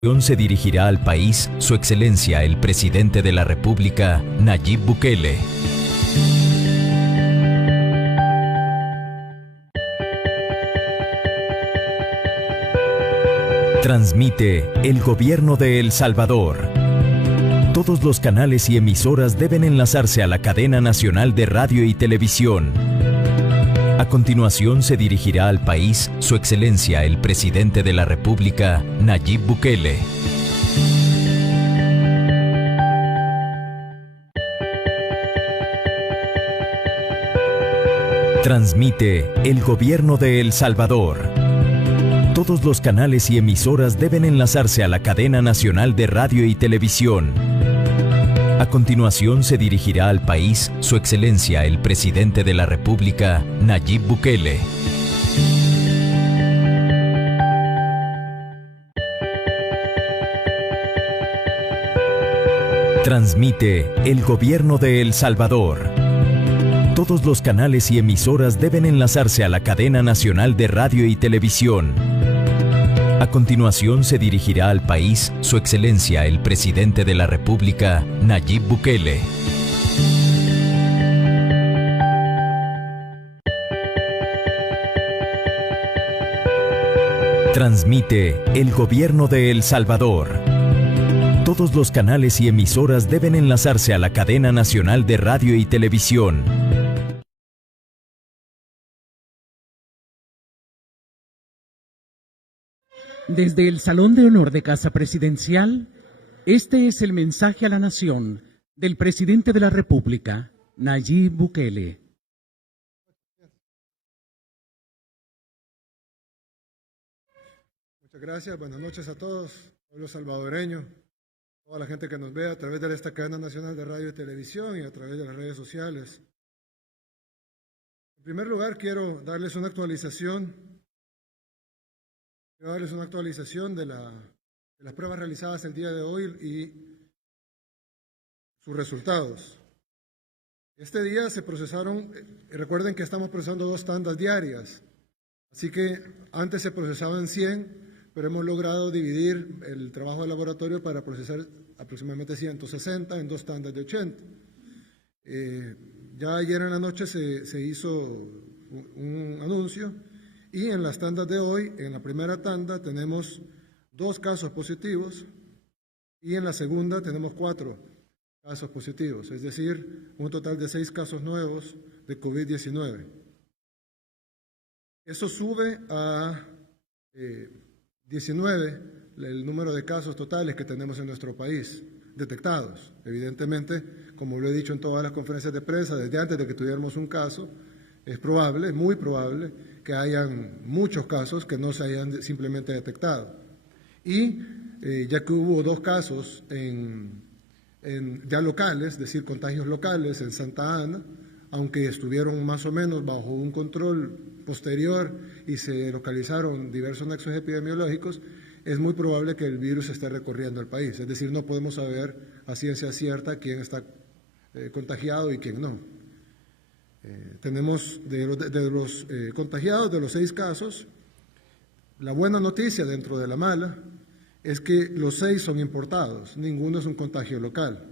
Se dirigirá al país Su Excelencia el Presidente de la República, Nayib Bukele. Transmite el Gobierno de El Salvador. Todos los canales y emisoras deben enlazarse a la cadena nacional de radio y televisión. A continuación se dirigirá al país Su Excelencia el Presidente de la República, Nayib Bukele. Transmite el Gobierno de El Salvador. Todos los canales y emisoras deben enlazarse a la cadena nacional de radio y televisión. A continuación se dirigirá al país Su Excelencia el Presidente de la República, Nayib Bukele. Transmite el Gobierno de El Salvador. Todos los canales y emisoras deben enlazarse a la cadena nacional de radio y televisión. A continuación se dirigirá al país Su Excelencia el Presidente de la República, Nayib Bukele. Transmite el Gobierno de El Salvador. Todos los canales y emisoras deben enlazarse a la cadena nacional de radio y televisión. Desde el Salón de Honor de Casa Presidencial, este es el mensaje a la nación del Presidente de la República, Nayib Bukele. Muchas gracias, buenas noches a todos, pueblo salvadoreño, toda la gente que nos ve a través de esta cadena nacional de radio y televisión y a través de las redes sociales. En primer lugar, quiero darles una actualización de las pruebas realizadas el día de hoy y sus resultados. Este día se procesaron, recuerden que estamos procesando 2 tandas diarias, así que antes se procesaban 100, pero hemos logrado dividir el trabajo de laboratorio para procesar aproximadamente 160 en 2 tandas de 80. Ya ayer en la noche se hizo un anuncio. Y en las tandas de hoy, en la primera tanda tenemos 2 casos positivos y en la segunda tenemos 4 casos positivos, es decir, un total de 6 casos nuevos de COVID-19. Eso sube a 19 el número de casos totales que tenemos en nuestro país, detectados. Evidentemente, como lo he dicho en todas las conferencias de prensa, desde antes de que tuviéramos un caso, es probable, muy probable, que hayan muchos casos que no se hayan simplemente detectado. Y ya que hubo 2 casos ya locales, es decir, contagios locales en Santa Ana, aunque estuvieron más o menos bajo un control posterior y se localizaron diversos nexos epidemiológicos, es muy probable que el virus esté recorriendo el país. Es decir, no podemos saber a ciencia cierta quién está contagiado y quién no. Tenemos de los contagiados, de los 6 casos, la buena noticia dentro de la mala es que los 6 son importados, ninguno es un contagio local.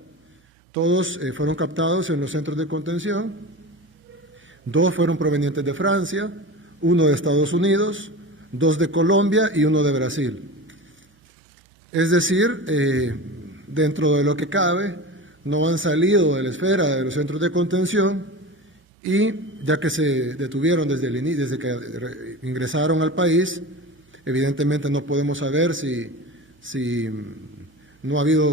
Todos fueron captados en los centros de contención, 2 fueron provenientes de Francia, 1 de Estados Unidos, 2 de Colombia y 1 de Brasil. Es decir, dentro de lo que cabe, no han salido de la esfera de los centros de contención. Y ya que se detuvieron desde que ingresaron al país, evidentemente no podemos saber si no ha habido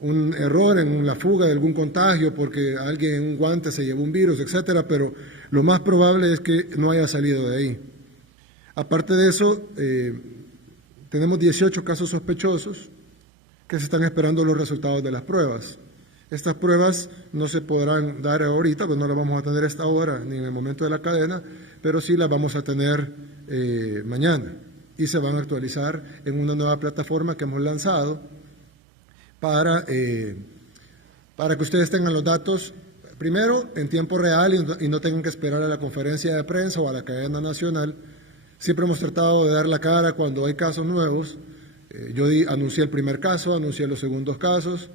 un error en la fuga de algún contagio porque alguien en un guante se llevó un virus, etcétera, pero lo más probable es que no haya salido de ahí. Aparte de eso, tenemos 18 casos sospechosos que se están esperando los resultados de las pruebas. Estas pruebas no se podrán dar ahorita, pues no las vamos a tener a esta hora ni en el momento de la cadena, pero sí las vamos a tener mañana y se van a actualizar en una nueva plataforma que hemos lanzado para que ustedes tengan los datos, primero en tiempo real y no tengan que esperar a la conferencia de prensa o a la cadena nacional. Siempre hemos tratado de dar la cara cuando hay casos nuevos, Yo anuncié el primer caso, anuncié los segundos casos,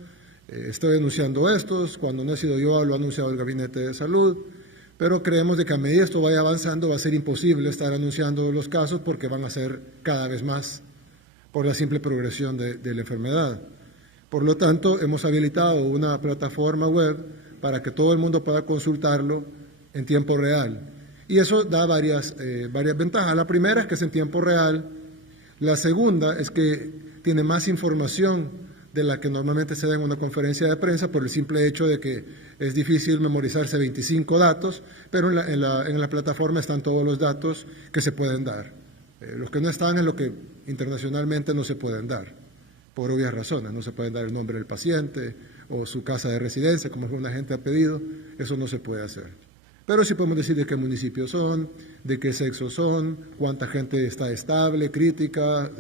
estoy denunciando estos, cuando no he sido yo lo ha anunciado el Gabinete de Salud, pero creemos de que a medida esto vaya avanzando va a ser imposible estar anunciando los casos porque van a ser cada vez más por la simple progresión de la enfermedad. Por lo tanto, hemos habilitado una plataforma web para que todo el mundo pueda consultarlo en tiempo real. Y eso da varias ventajas. La primera es que es en tiempo real. La segunda es que tiene más información de la que normalmente se da en una conferencia de prensa por el simple hecho de que es difícil memorizarse 25 datos, pero en la plataforma están todos los datos que se pueden dar. Los que no están es lo que internacionalmente no se pueden dar, por obvias razones. No se pueden dar el nombre del paciente o su casa de residencia, como una gente ha pedido, eso no se puede hacer. Pero sí podemos decir de qué municipios son, de qué sexo son, cuánta gente está estable, crítica,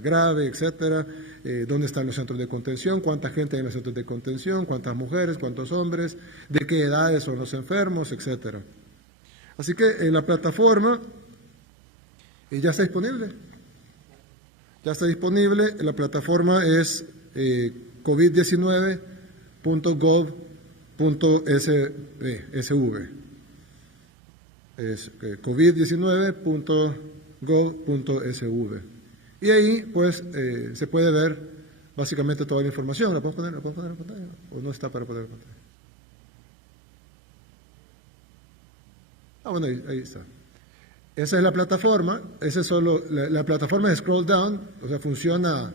grave, etcétera, dónde están los centros de contención, cuánta gente hay en los centros de contención, cuántas mujeres, cuántos hombres, de qué edades son los enfermos, etcétera. Así que la plataforma ya está disponible. Ya está disponible. La plataforma es covid19.gov.sv. Es covid19.gov.sv. Y ahí, pues, se puede ver básicamente toda la información. ¿La podemos poner en pantalla? ¿O no está para poner en pantalla? Bueno, ahí está. Esa es la plataforma. Esa es solo, la plataforma de scroll down, o sea, funciona,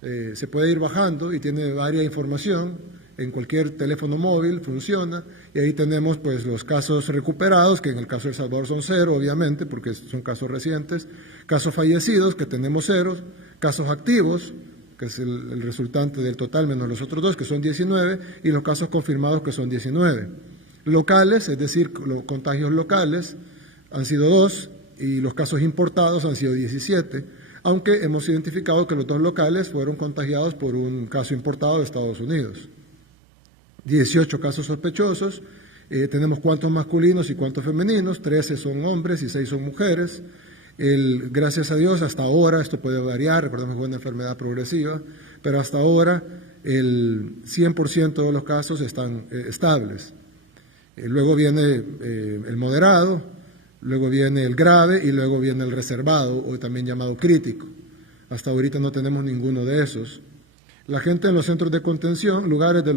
se puede ir bajando y tiene varias información. En cualquier teléfono móvil funciona, y ahí tenemos pues los casos recuperados, que en el caso de El Salvador son 0, obviamente, porque son casos recientes, casos fallecidos, que tenemos 0, casos activos, que es el resultante del total menos los otros 2, que son 19, y los casos confirmados, que son 19. Locales, es decir, los contagios locales, han sido 2, y los casos importados han sido 17, aunque hemos identificado que los 2 locales fueron contagiados por un caso importado de Estados Unidos. 18 casos sospechosos, tenemos cuántos masculinos y cuántos femeninos, 13 son hombres y 6 son mujeres. Gracias a Dios, hasta ahora, esto puede variar, recordemos que es una enfermedad progresiva, pero hasta ahora el 100% de los casos están estables. Luego viene el moderado, luego viene el grave y luego viene el reservado, o también llamado crítico. Hasta ahorita no tenemos ninguno de esos. La gente en los centros de contención, lugares de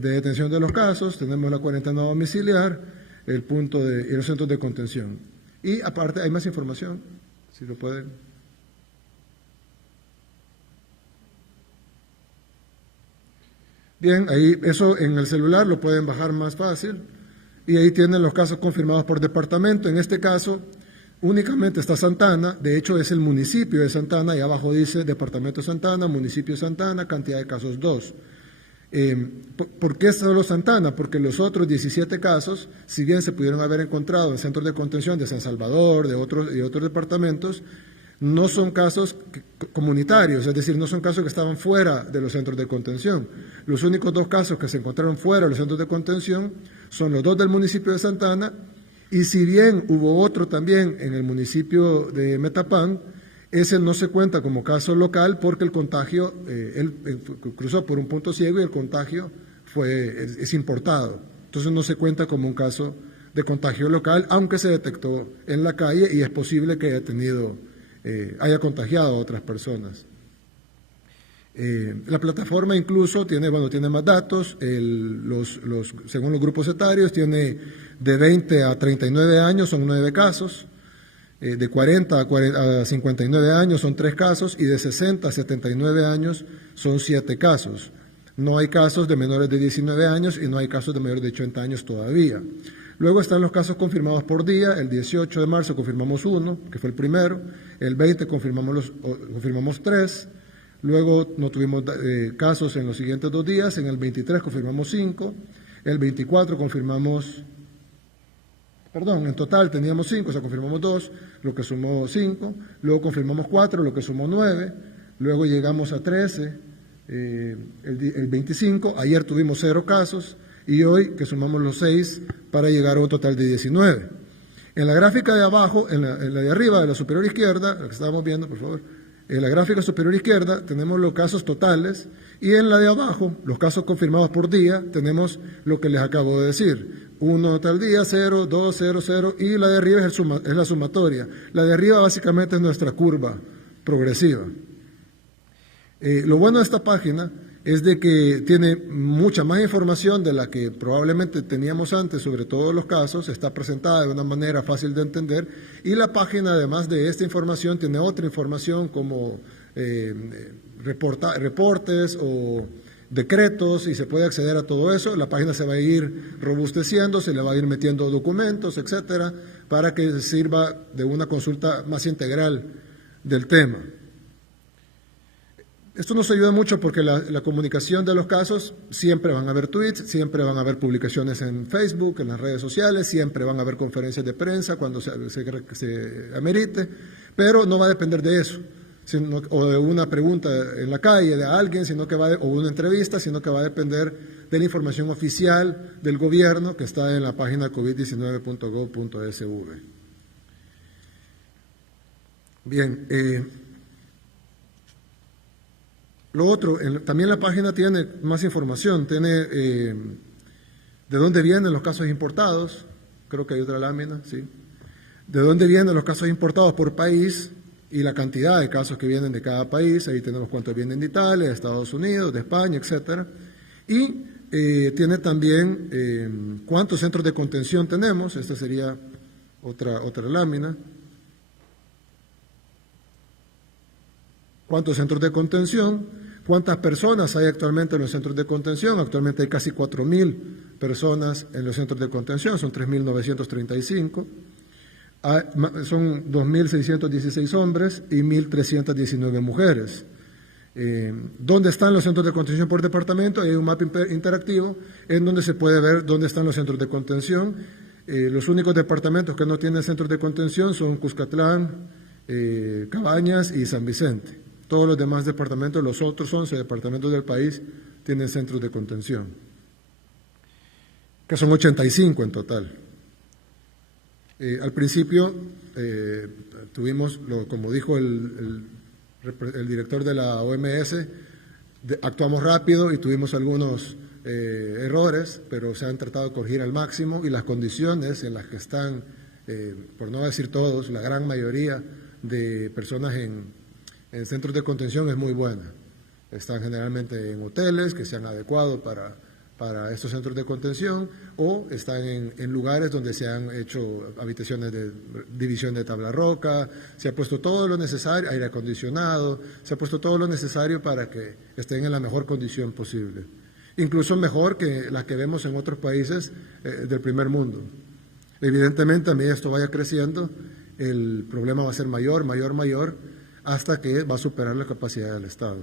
detención de los casos, tenemos la cuarentena domiciliar, el punto y los centros de contención. Y aparte hay más información, si lo pueden. Bien, ahí eso en el celular lo pueden bajar más fácil, y ahí tienen los casos confirmados por departamento. En este caso únicamente está Santana, de hecho es el municipio de Santana, y abajo dice Departamento de Santana, Municipio de Santana, cantidad de casos 2. ¿Por qué solo Santana? Porque los otros 17 casos, si bien se pudieron haber encontrado en centros de contención de San Salvador, de otros departamentos, no son casos comunitarios, es decir, no son casos que estaban fuera de los centros de contención. Los únicos 2 casos que se encontraron fuera de los centros de contención son los 2 del municipio de Santana. Y si bien hubo otro también en el municipio de Metapán, ese no se cuenta como caso local porque el contagio, él cruzó por un punto ciego y el contagio es importado. Entonces no se cuenta como un caso de contagio local, aunque se detectó en la calle y es posible que haya contagiado a otras personas. La plataforma incluso tiene más datos, según los grupos etarios, tiene de 20 a 39 años son 9 casos, de 40 a 59 años son 3 casos, y de 60 a 79 años son 7 casos. No hay casos de menores de 19 años y no hay casos de mayores de 80 años todavía. Luego están los casos confirmados por día. El 18 de marzo confirmamos 1, que fue el primero, el 20 confirmamos 3, luego no tuvimos casos en los siguientes 2 días, en el 23 confirmamos 5, el 24 confirmamos, en total teníamos 5, o sea, confirmamos 2, lo que sumó 5, luego confirmamos 4, lo que sumó 9, luego llegamos a 13, el 25, ayer tuvimos 0 casos, y hoy que sumamos los 6 para llegar a un total de 19. En la gráfica de abajo, en la de arriba, de la superior izquierda, la que estábamos viendo, por favor, En la gráfica superior izquierda tenemos los casos totales y en la de abajo, los casos confirmados por día, tenemos lo que les acabo de decir. 1 tal día, 0, 2, 0, 0 y la de arriba es la sumatoria. La de arriba básicamente es nuestra curva progresiva. Lo bueno de esta página es de que tiene mucha más información de la que probablemente teníamos antes sobre todos los casos, está presentada de una manera fácil de entender y la página además de esta información tiene otra información como reportes o decretos y se puede acceder a todo eso. La página se va a ir robusteciendo, se le va a ir metiendo documentos, etcétera, para que sirva de una consulta más integral del tema. Esto nos ayuda mucho porque la comunicación de los casos, siempre van a haber tweets, siempre van a haber publicaciones en Facebook, en las redes sociales, siempre van a haber conferencias de prensa cuando se amerite, pero no va a depender de eso, o de una pregunta en la calle de alguien, o una entrevista, sino que va a depender de la información oficial del gobierno que está en la página covid19.gov.sv. Bien, lo otro, también la página tiene más información, tiene de dónde vienen los casos importados, creo que hay otra lámina, sí, de dónde vienen los casos importados por país y la cantidad de casos que vienen de cada país, ahí tenemos cuántos vienen de Italia, de Estados Unidos, de España, etcétera, y tiene también cuántos centros de contención tenemos, esta sería otra lámina. ¿Cuántos centros de contención? ¿Cuántas personas hay actualmente en los centros de contención? Actualmente hay casi 4.000 personas en los centros de contención, son 3.935. Son 2.616 hombres y 1.319 mujeres. ¿Dónde están los centros de contención por departamento? Hay un mapa interactivo en donde se puede ver dónde están los centros de contención. Los únicos departamentos que no tienen centros de contención son Cuscatlán, Cabañas y San Vicente. Todos los demás departamentos, los otros 11 departamentos del país, tienen centros de contención, que son 85 en total. Al principio tuvimos, como dijo el director de la OMS, actuamos rápido y tuvimos algunos errores, pero se han tratado de corregir al máximo y las condiciones en las que están, por no decir todos, la gran mayoría de personas en centros de contención es muy buena. Están generalmente en hoteles que se han adecuado para estos centros de contención o están en lugares donde se han hecho habitaciones de división de tabla roca, se ha puesto todo lo necesario, aire acondicionado, se ha puesto todo lo necesario para que estén en la mejor condición posible, incluso mejor que las que vemos en otros países del primer mundo. Evidentemente, a medida que esto vaya creciendo, el problema va a ser mayor, hasta que va a superar la capacidad del Estado.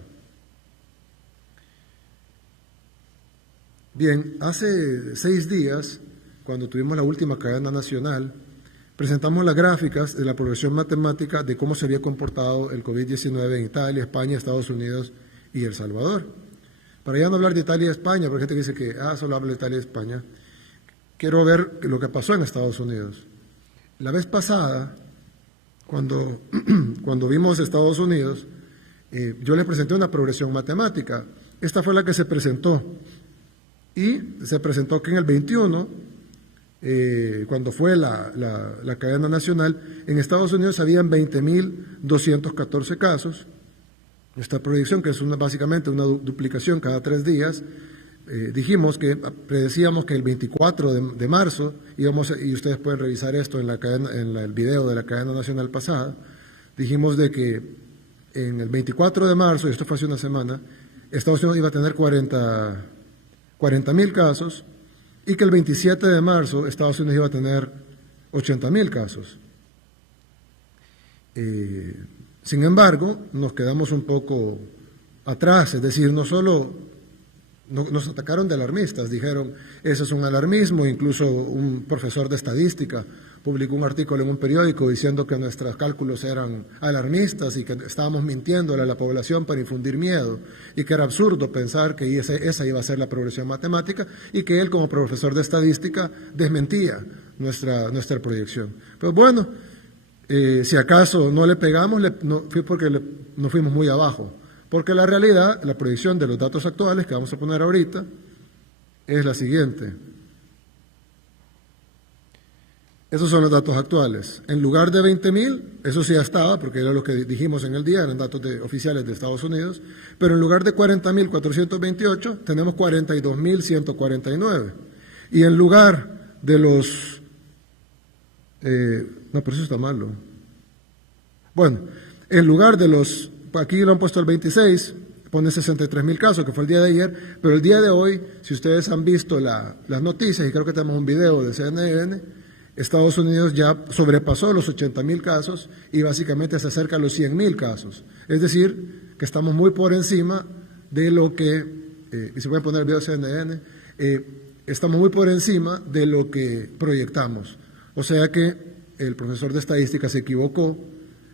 Bien, hace 6 días, cuando tuvimos la última cadena nacional, presentamos las gráficas de la progresión matemática de cómo se había comportado el COVID-19 en Italia, España, Estados Unidos y El Salvador. Para ya no hablar de Italia y España, porque hay gente que dice que solo hablo de Italia y España, quiero ver lo que pasó en Estados Unidos. La vez pasada, cuando vimos Estados Unidos, yo les presenté una progresión matemática. Esta fue la que se presentó. Y se presentó que en el 21, cuando fue la cadena nacional, en Estados Unidos habían 20.214 casos. Esta proyección, que es básicamente una duplicación cada 3 días, predecíamos que el 24 de marzo y ustedes pueden revisar esto en el video de la cadena nacional pasada, dijimos de que en el 24 de marzo, y esto fue hace una semana, Estados Unidos iba a tener 40.000 casos y que el 27 de marzo Estados Unidos iba a tener 80.000 casos. Sin embargo, nos quedamos un poco atrás, es decir, no solo nos atacaron de alarmistas, dijeron, eso es un alarmismo, incluso un profesor de estadística publicó un artículo en un periódico diciendo que nuestros cálculos eran alarmistas y que estábamos mintiéndole a la población para infundir miedo y que era absurdo pensar que esa iba a ser la progresión matemática y que él como profesor de estadística desmentía nuestra proyección. Pero bueno, Si acaso no le pegamos, fue porque nos fuimos muy abajo. Porque la realidad, la proyección de los datos actuales que vamos a poner ahorita es la siguiente. Esos son los datos actuales. En lugar de 20.000, eso sí ya estaba, porque era lo que dijimos en el día, eran datos oficiales de Estados Unidos, pero en lugar de 40.428, tenemos 42.149. Y en lugar de los... no, pero eso está malo. Bueno, en lugar de los... Aquí lo han puesto el 26, pone 63.000 casos, que fue el día de ayer, pero el día de hoy, si ustedes han visto las noticias, y creo que tenemos un video de CNN, Estados Unidos ya sobrepasó los 80.000 casos y básicamente se acerca a los 100.000 casos. Es decir, que estamos muy por encima de lo que, y se puede poner el video de CNN, estamos muy por encima de lo que proyectamos. O sea que el profesor de estadística se equivocó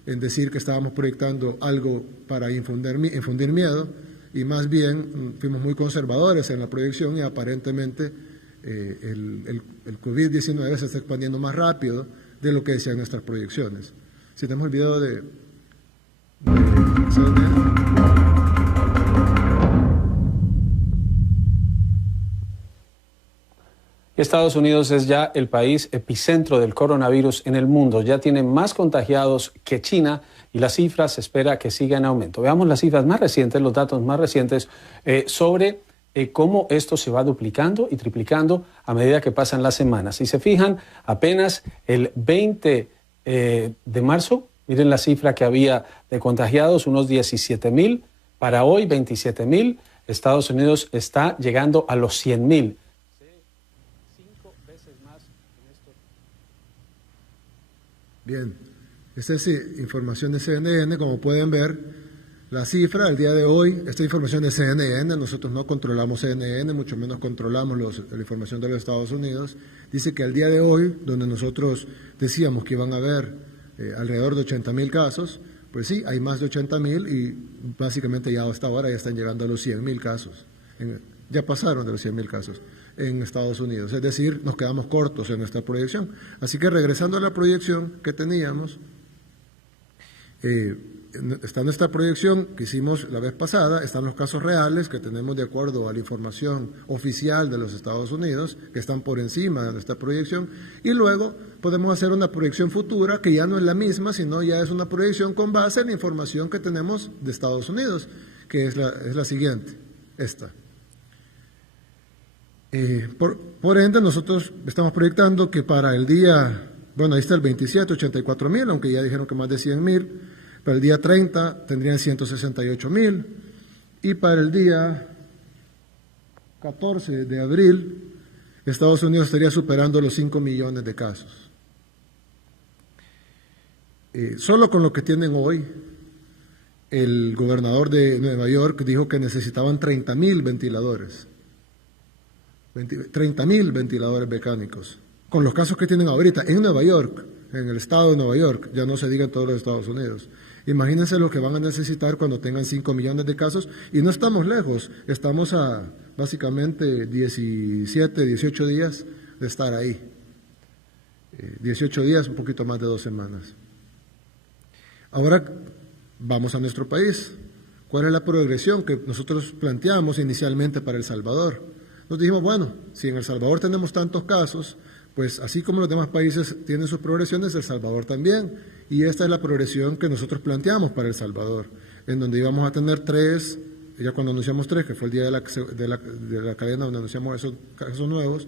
en decir que estábamos proyectando algo para infundir miedo, y más bien fuimos muy conservadores en la proyección y aparentemente el COVID-19 se está expandiendo más rápido de lo que decían nuestras proyecciones. Si tenemos el video de Estados Unidos es ya el país epicentro del coronavirus en el mundo. Ya tiene más contagiados que China y las cifras se espera que sigan en aumento. Veamos las cifras más recientes, los datos más recientes sobre cómo esto se va duplicando y triplicando a medida que pasan las semanas. Si se fijan, apenas el 20 de marzo, miren la cifra que había de contagiados, unos 17.000. Para hoy, 27.000. Estados Unidos está llegando a los 100.000. 5 veces más en esto. Bien, esta es información de CNN, como pueden ver. La cifra, el día de hoy, esta información de CNN, nosotros no controlamos CNN, mucho menos controlamos la información de los Estados Unidos, dice que al día de hoy, donde nosotros decíamos que iban a haber alrededor de 80.000 casos, pues sí, hay más de 80.000 y básicamente ya hasta ahora ya están llegando a los 100.000 casos, ya pasaron de los 100.000 casos en Estados Unidos, es decir, nos quedamos cortos en nuestra proyección. Así que regresando a la proyección que teníamos, está nuestra proyección que hicimos la vez pasada, están los casos reales que tenemos de acuerdo a la información oficial de los Estados Unidos, que están por encima de nuestra proyección, y luego podemos hacer una proyección futura que ya no es la misma, sino ya es una proyección con base en la información que tenemos de Estados Unidos, que es la siguiente, esta. Por ende, nosotros estamos proyectando que para el día, bueno, ahí está el 27, 84.000, aunque ya dijeron que más de 100.000, para el día 30 tendrían 168.000 y para el día 14 de abril Estados Unidos estaría superando los 5 millones de casos. Solo con lo que tienen hoy, el gobernador de Nueva York dijo que necesitaban 30.000 ventiladores. 30.000 ventiladores mecánicos. Con los casos que tienen ahorita en Nueva York, en el estado de Nueva York, ya no se diga en todos los Estados Unidos. Imagínense lo que van a necesitar cuando tengan 5 millones de casos, y no estamos lejos, estamos a básicamente 17, 18 días de estar ahí. 18 días, un poquito más de 2 semanas. Ahora vamos a nuestro país. ¿Cuál es la progresión que nosotros planteamos inicialmente para El Salvador? Nos dijimos, bueno, si en El Salvador tenemos tantos casos, pues así como los demás países tienen sus progresiones, El Salvador también. Y esta es la progresión que nosotros planteamos para El Salvador, en donde íbamos a tener 3, ya cuando anunciamos 3, que fue el día de la cadena donde anunciamos esos casos nuevos,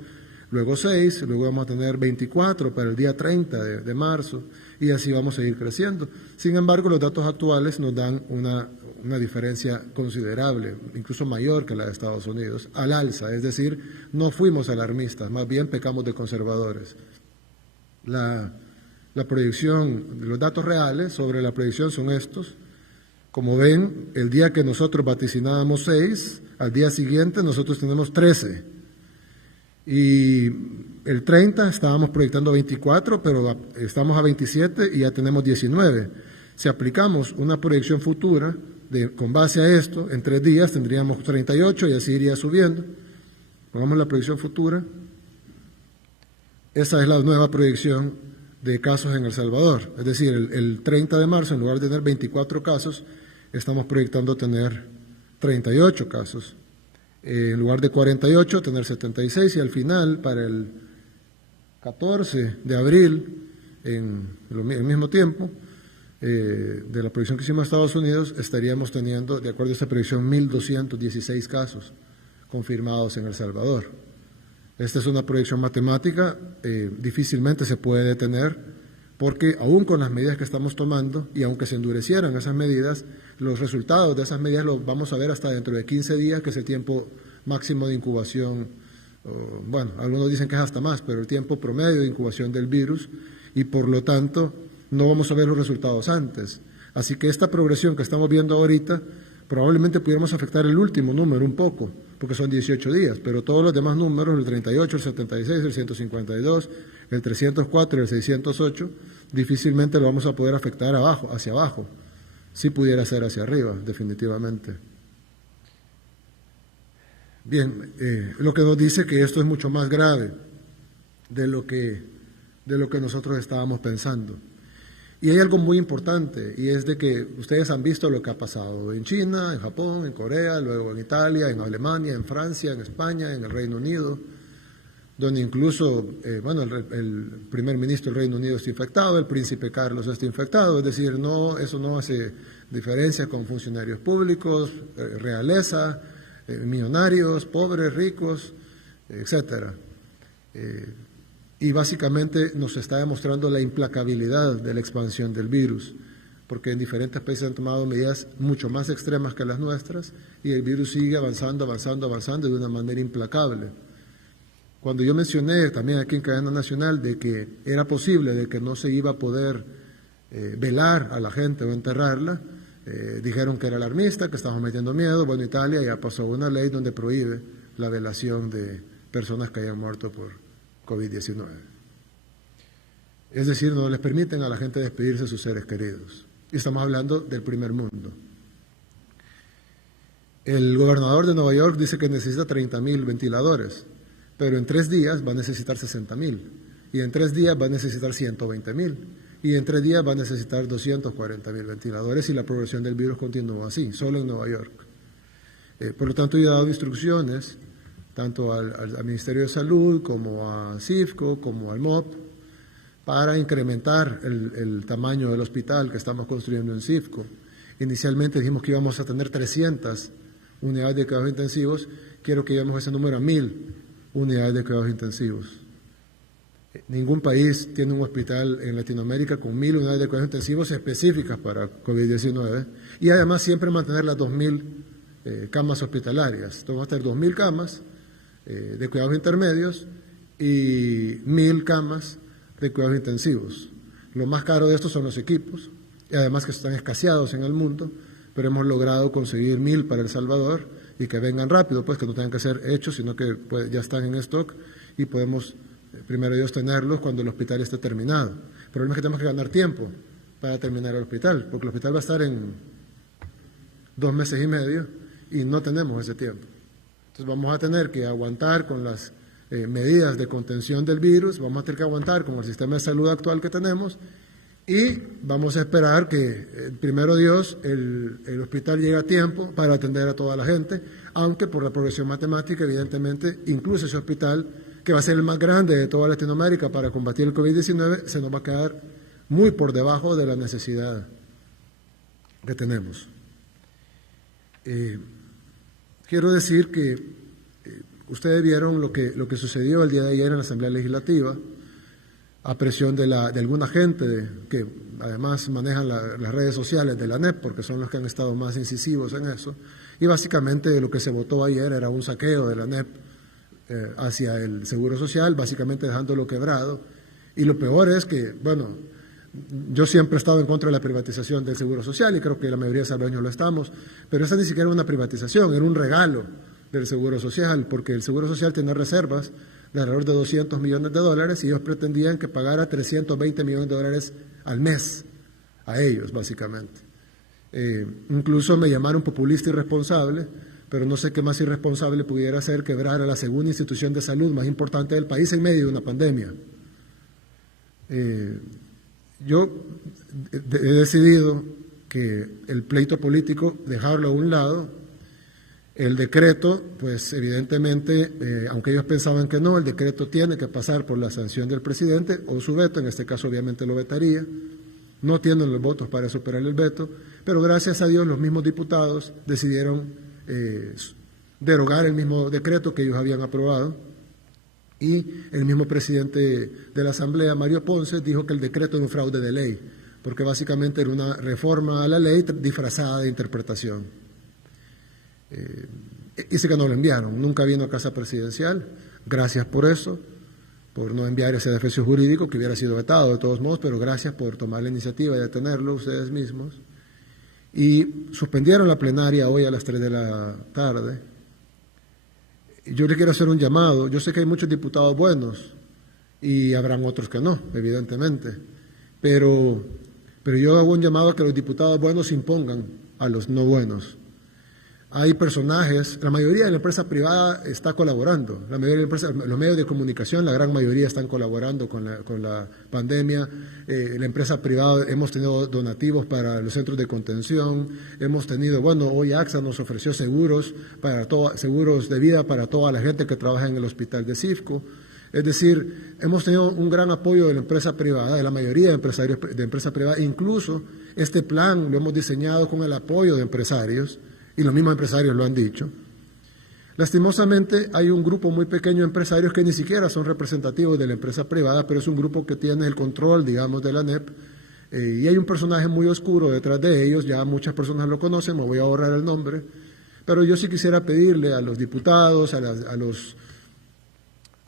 luego 6, luego vamos a tener 24 para el día 30 de marzo, y así vamos a ir creciendo. Sin embargo, los datos actuales nos dan una diferencia considerable, incluso mayor que la de Estados Unidos, al alza, es decir, no fuimos alarmistas, más bien pecamos de conservadores. La proyección, los datos reales sobre la proyección son estos. Como ven, el día que nosotros vaticinábamos 6, al día siguiente nosotros tenemos 13. Y el 30 estábamos proyectando 24, pero estamos a 27 y ya tenemos 19. Si aplicamos una proyección futura con base a esto, en 3 días tendríamos 38 y así iría subiendo. Pongamos la proyección futura. Esa es la nueva proyección de casos en El Salvador. Es decir, el 30 de marzo, en lugar de tener 24 casos, estamos proyectando tener 38 casos. En lugar de 48, tener 76, y al final, para el 14 de abril, en el mismo tiempo, de la proyección que hicimos a Estados Unidos, estaríamos teniendo, de acuerdo a esta proyección, 1.216 casos confirmados en El Salvador. Esta es una proyección matemática, difícilmente se puede detener, porque aún con las medidas que estamos tomando, y aunque se endurecieran esas medidas, los resultados de esas medidas los vamos a ver hasta dentro de 15 días, que es el tiempo máximo de incubación. Bueno, algunos dicen que es hasta más, pero el tiempo promedio de incubación del virus, y por lo tanto no vamos a ver los resultados antes. Así que esta progresión que estamos viendo ahorita, probablemente pudiéramos afectar el último número un poco, porque son 18 días, pero todos los demás números, el 38, el 76, el 152, el 304 y el 608, difícilmente lo vamos a poder afectar hacia abajo. Sí pudiera ser hacia arriba, definitivamente. Bien, lo que nos dice que esto es mucho más grave de lo que nosotros estábamos pensando. Y hay algo muy importante, y es de que ustedes han visto lo que ha pasado en China, en Japón, en Corea, luego en Italia, en Alemania, en Francia, en España, en el Reino Unido, donde incluso, el primer ministro del Reino Unido está infectado, el príncipe Carlos está infectado, es decir, eso no hace diferencia con funcionarios públicos, realeza, millonarios, pobres, ricos, etcétera. Y básicamente nos está demostrando la implacabilidad de la expansión del virus, porque en diferentes países han tomado medidas mucho más extremas que las nuestras y el virus sigue avanzando de una manera implacable. Cuando yo mencioné también aquí en Cadena Nacional de que era posible, de que no se iba a poder velar a la gente o enterrarla, dijeron que era alarmista, que estábamos metiendo miedo. Bueno, Italia ya pasó una ley donde prohíbe la velación de personas que hayan muerto por COVID-19. Es decir, no les permiten a la gente despedirse de sus seres queridos. Y estamos hablando del primer mundo. El gobernador de Nueva York dice que necesita 30,000 ventiladores, pero en 3 días va a necesitar 60,000, y en 3 días va a necesitar 120,000, y en 3 días va a necesitar 240,000 ventiladores, y la progresión del virus continúa así, solo en Nueva York. Por lo tanto, yo he dado instrucciones tanto al Ministerio de Salud como a CIFCO, como al MOP, para incrementar el tamaño del hospital que estamos construyendo en CIFCO. Inicialmente dijimos que íbamos a tener 300 unidades de cuidados intensivos, quiero que llevemos ese número a 1,000 unidades de cuidados intensivos. Ningún país tiene un hospital en Latinoamérica con 1,000 unidades de cuidados intensivos específicas para COVID-19, y además siempre mantener las 2,000 camas hospitalarias. Entonces vamos a tener 2,000 camas de cuidados intermedios y 1,000 camas de cuidados intensivos. Lo más caro de estos son los equipos, y además que están escaseados en el mundo, pero hemos logrado conseguir 1,000 para El Salvador y que vengan rápido, pues que no tengan que ser hechos, sino que ya están en stock y podemos, primero Dios, tenerlos cuando el hospital esté terminado. El problema es que tenemos que ganar tiempo para terminar el hospital, porque el hospital va a estar en 2 meses y medio y no tenemos ese tiempo. Entonces vamos a tener que aguantar con las medidas de contención del virus, vamos a tener que aguantar con el sistema de salud actual que tenemos, y vamos a esperar que, primero Dios, el hospital llegue a tiempo para atender a toda la gente, aunque por la progresión matemática, evidentemente, incluso ese hospital, que va a ser el más grande de toda Latinoamérica para combatir el COVID-19, se nos va a quedar muy por debajo de la necesidad que tenemos. Quiero decir que ustedes vieron lo que sucedió el día de ayer en la Asamblea Legislativa, a presión de alguna gente que además manejan las redes sociales de la ANEP, porque son los que han estado más incisivos en eso, y básicamente lo que se votó ayer era un saqueo de la ANEP hacia el Seguro Social, básicamente dejándolo quebrado. Y lo peor es que, bueno, yo siempre he estado en contra de la privatización del Seguro Social, y creo que la mayoría de salvadoreños lo estamos, pero esa ni siquiera era una privatización, era un regalo del Seguro Social, porque el Seguro Social tiene reservas de alrededor de $200 millones, y ellos pretendían que pagara $320 millones al mes a ellos, básicamente. Incluso me llamaron populista irresponsable, pero no sé qué más irresponsable pudiera ser quebrar a la segunda institución de salud más importante del país en medio de una pandemia. Yo he decidido que el pleito político dejarlo a un lado. El decreto, pues evidentemente, aunque ellos pensaban que no, el decreto tiene que pasar por la sanción del presidente o su veto, en este caso obviamente lo vetaría. No tienen los votos para superar el veto, pero gracias a Dios los mismos diputados decidieron derogar el mismo decreto que ellos habían aprobado, y el mismo presidente de la Asamblea, Mario Ponce, dijo que el decreto era un fraude de ley, porque básicamente era una reforma a la ley disfrazada de interpretación. Dice que no lo enviaron, nunca vino a Casa Presidencial, gracias por eso, por no enviar ese defensor jurídico que hubiera sido vetado de todos modos, pero gracias por tomar la iniciativa de detenerlo ustedes mismos. Y suspendieron la plenaria hoy a las 3 de la tarde. Yo le quiero hacer un llamado. Yo sé que hay muchos diputados buenos y habrán otros que no, evidentemente, pero yo hago un llamado a que los diputados buenos impongan a los no buenos. Hay personajes, la mayoría de la empresa privada está colaborando, la mayoría de los medios de comunicación, la gran mayoría están colaborando con la pandemia. La empresa privada, hemos tenido donativos para los centros de contención, hemos tenido, hoy AXA nos ofreció seguros de vida para toda la gente que trabaja en el hospital de Cifco. Es decir, hemos tenido un gran apoyo de la empresa privada, de la mayoría de empresarios de empresa privada. Incluso este plan lo hemos diseñado con el apoyo de empresarios, y los mismos empresarios lo han dicho. Lastimosamente hay un grupo muy pequeño de empresarios que ni siquiera son representativos de la empresa privada, pero es un grupo que tiene el control, digamos, de la ANEP, y hay un personaje muy oscuro detrás de ellos, ya muchas personas lo conocen, me voy a ahorrar el nombre, pero yo sí quisiera pedirle a los diputados, a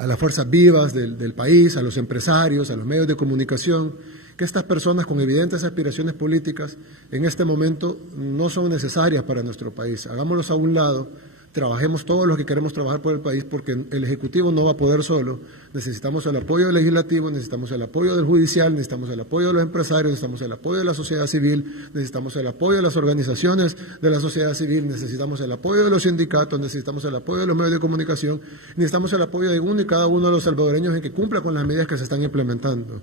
las fuerzas vivas del país, a los empresarios, a los medios de comunicación, que estas personas con evidentes aspiraciones políticas en este momento no son necesarias para nuestro país. Hagámoslos a un lado, trabajemos todos los que queremos trabajar por el país, porque el Ejecutivo no va a poder solo. Necesitamos el apoyo del Legislativo, necesitamos el apoyo del Judicial, necesitamos el apoyo de los empresarios, necesitamos el apoyo de la sociedad civil, necesitamos el apoyo de las organizaciones de la sociedad civil, necesitamos el apoyo de los sindicatos, necesitamos el apoyo de los medios de comunicación, necesitamos el apoyo de uno y cada uno de los salvadoreños en que cumpla con las medidas que se están implementando.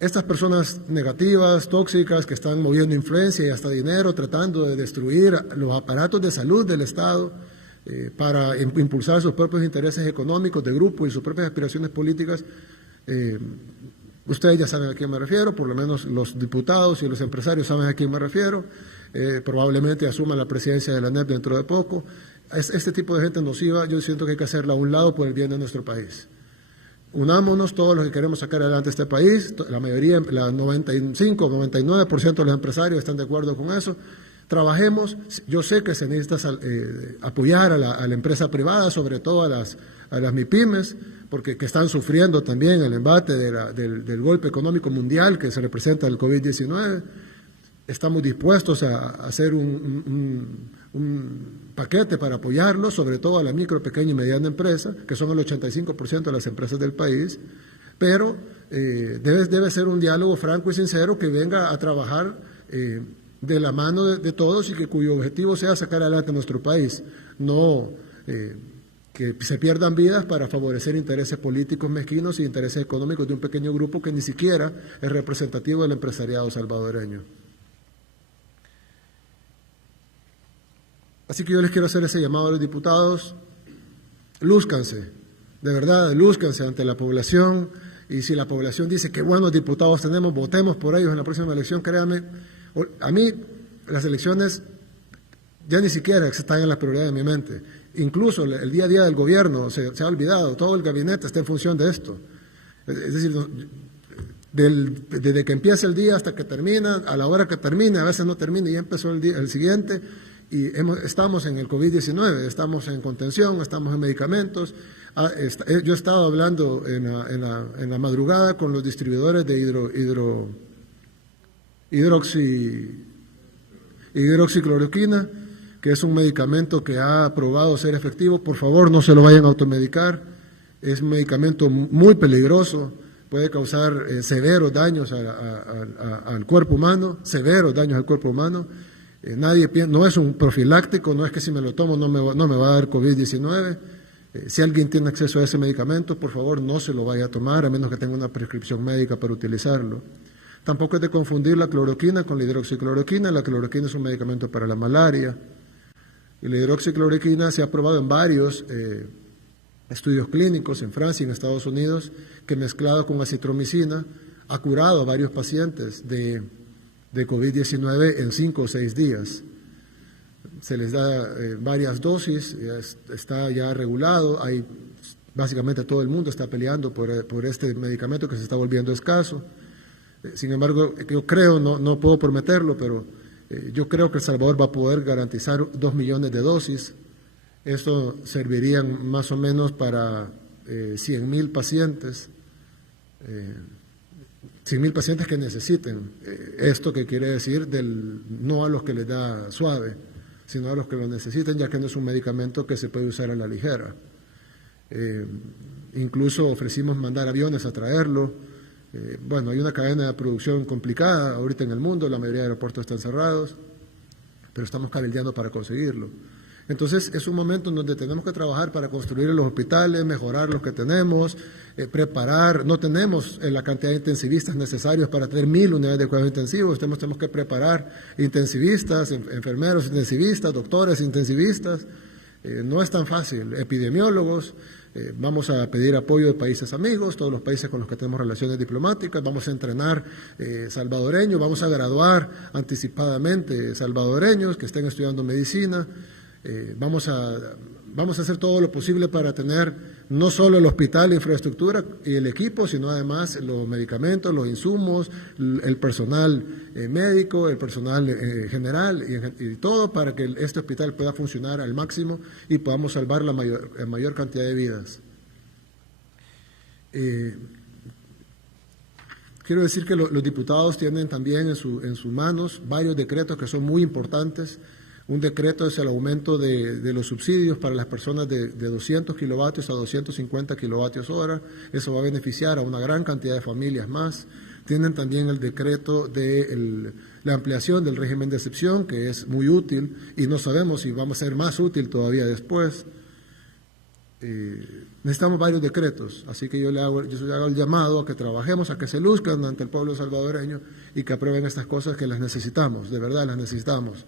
Estas personas negativas, tóxicas, que están moviendo influencia y hasta dinero, tratando de destruir los aparatos de salud del Estado para impulsar sus propios intereses económicos de grupo y sus propias aspiraciones políticas, ustedes ya saben a quién me refiero, por lo menos los diputados y los empresarios saben a quién me refiero, probablemente asuman la presidencia de la ANEP dentro de poco. Este tipo de gente nociva yo siento que hay que hacerla a un lado por el bien de nuestro país. Unámonos todos los que queremos sacar adelante este país, la mayoría, la 95, 99% de los empresarios están de acuerdo con eso. Trabajemos, yo sé que se necesita apoyar a la empresa privada, sobre todo a las MIPYMES, porque que están sufriendo también el embate del golpe económico mundial que se representa el COVID-19. Estamos dispuestos a hacer un paquete para apoyarlos, sobre todo a la micro, pequeña y mediana empresa, que son el 85% de las empresas del país, pero debe ser un diálogo franco y sincero que venga a trabajar de la mano de todos y cuyo objetivo sea sacar adelante a nuestro país, no que se pierdan vidas para favorecer intereses políticos mezquinos y intereses económicos de un pequeño grupo que ni siquiera es representativo del empresariado salvadoreño. Así que yo les quiero hacer ese llamado a los diputados: lúzcanse, de verdad, lúzcanse ante la población, y si la población dice que buenos diputados tenemos, votemos por ellos en la próxima elección. Créanme, a mí las elecciones ya ni siquiera están en la prioridad de mi mente. Incluso el día a día del gobierno se ha olvidado, todo el gabinete está en función de esto. Es decir, desde que empieza el día hasta que termina, a la hora que termina, a veces no termina y ya empezó el siguiente. Y estamos en el COVID-19, estamos en contención, estamos en medicamentos. Yo he estado hablando en la madrugada con los distribuidores de hidroxicloroquina, que es un medicamento que ha probado ser efectivo. Por favor, no se lo vayan a automedicar. Es un medicamento muy peligroso, puede causar severos daños al cuerpo humano, severos daños al cuerpo humano. No es un profiláctico, no es que si me lo tomo no me va a dar COVID-19. Si alguien tiene acceso a ese medicamento, por favor no se lo vaya a tomar a menos que tenga una prescripción médica para utilizarlo. Tampoco es de confundir la cloroquina con la hidroxicloroquina. La cloroquina es un medicamento para la malaria. Y la hidroxicloroquina se ha probado en varios estudios clínicos en Francia y en Estados Unidos, que mezclado con acitromicina ha curado a varios pacientes de COVID-19 en 5 o 6 días. Se les da varias dosis, está ya regulado, básicamente todo el mundo está peleando por este medicamento que se está volviendo escaso. Sin embargo, yo creo, no puedo prometerlo, pero yo creo que El Salvador va a poder garantizar 2 millones de dosis. Esto serviría más o menos para 100,000 pacientes, 100,000 pacientes que necesiten esto, que quiere decir no a los que les da suave, sino a los que lo necesiten, ya que no es un medicamento que se puede usar a la ligera. Incluso ofrecimos mandar aviones a traerlo. Bueno, hay una cadena de producción complicada ahorita en el mundo, la mayoría de aeropuertos están cerrados, pero estamos cabildeando para conseguirlo. Entonces es un momento en donde tenemos que trabajar para construir los hospitales, mejorar los que tenemos, preparar. No tenemos la cantidad de intensivistas necesarios para tener 1,000 unidades de cuidados intensivos. Tenemos que preparar intensivistas, enfermeros intensivistas, doctores intensivistas. No es tan fácil. Epidemiólogos. Vamos a pedir apoyo de países amigos, todos los países con los que tenemos relaciones diplomáticas. Vamos a entrenar salvadoreños, vamos a graduar anticipadamente salvadoreños que estén estudiando medicina. Vamos a hacer todo lo posible para tener no solo el hospital, la infraestructura y el equipo, sino además los medicamentos, los insumos, el personal médico, el personal general y todo para que este hospital pueda funcionar al máximo y podamos salvar la mayor cantidad de vidas. Quiero decir que los diputados tienen también en sus manos varios decretos que son muy importantes. Un decreto es el aumento de los subsidios para las personas de 200 kilovatios a 250 kilovatios hora. Eso va a beneficiar a una gran cantidad de familias más. Tienen también el decreto de la ampliación del régimen de excepción, que es muy útil y no sabemos si vamos a ser más útil todavía después. Necesitamos varios decretos, así que yo hago el llamado a que trabajemos, a que se luzcan ante el pueblo salvadoreño y que aprueben estas cosas que las necesitamos, de verdad las necesitamos.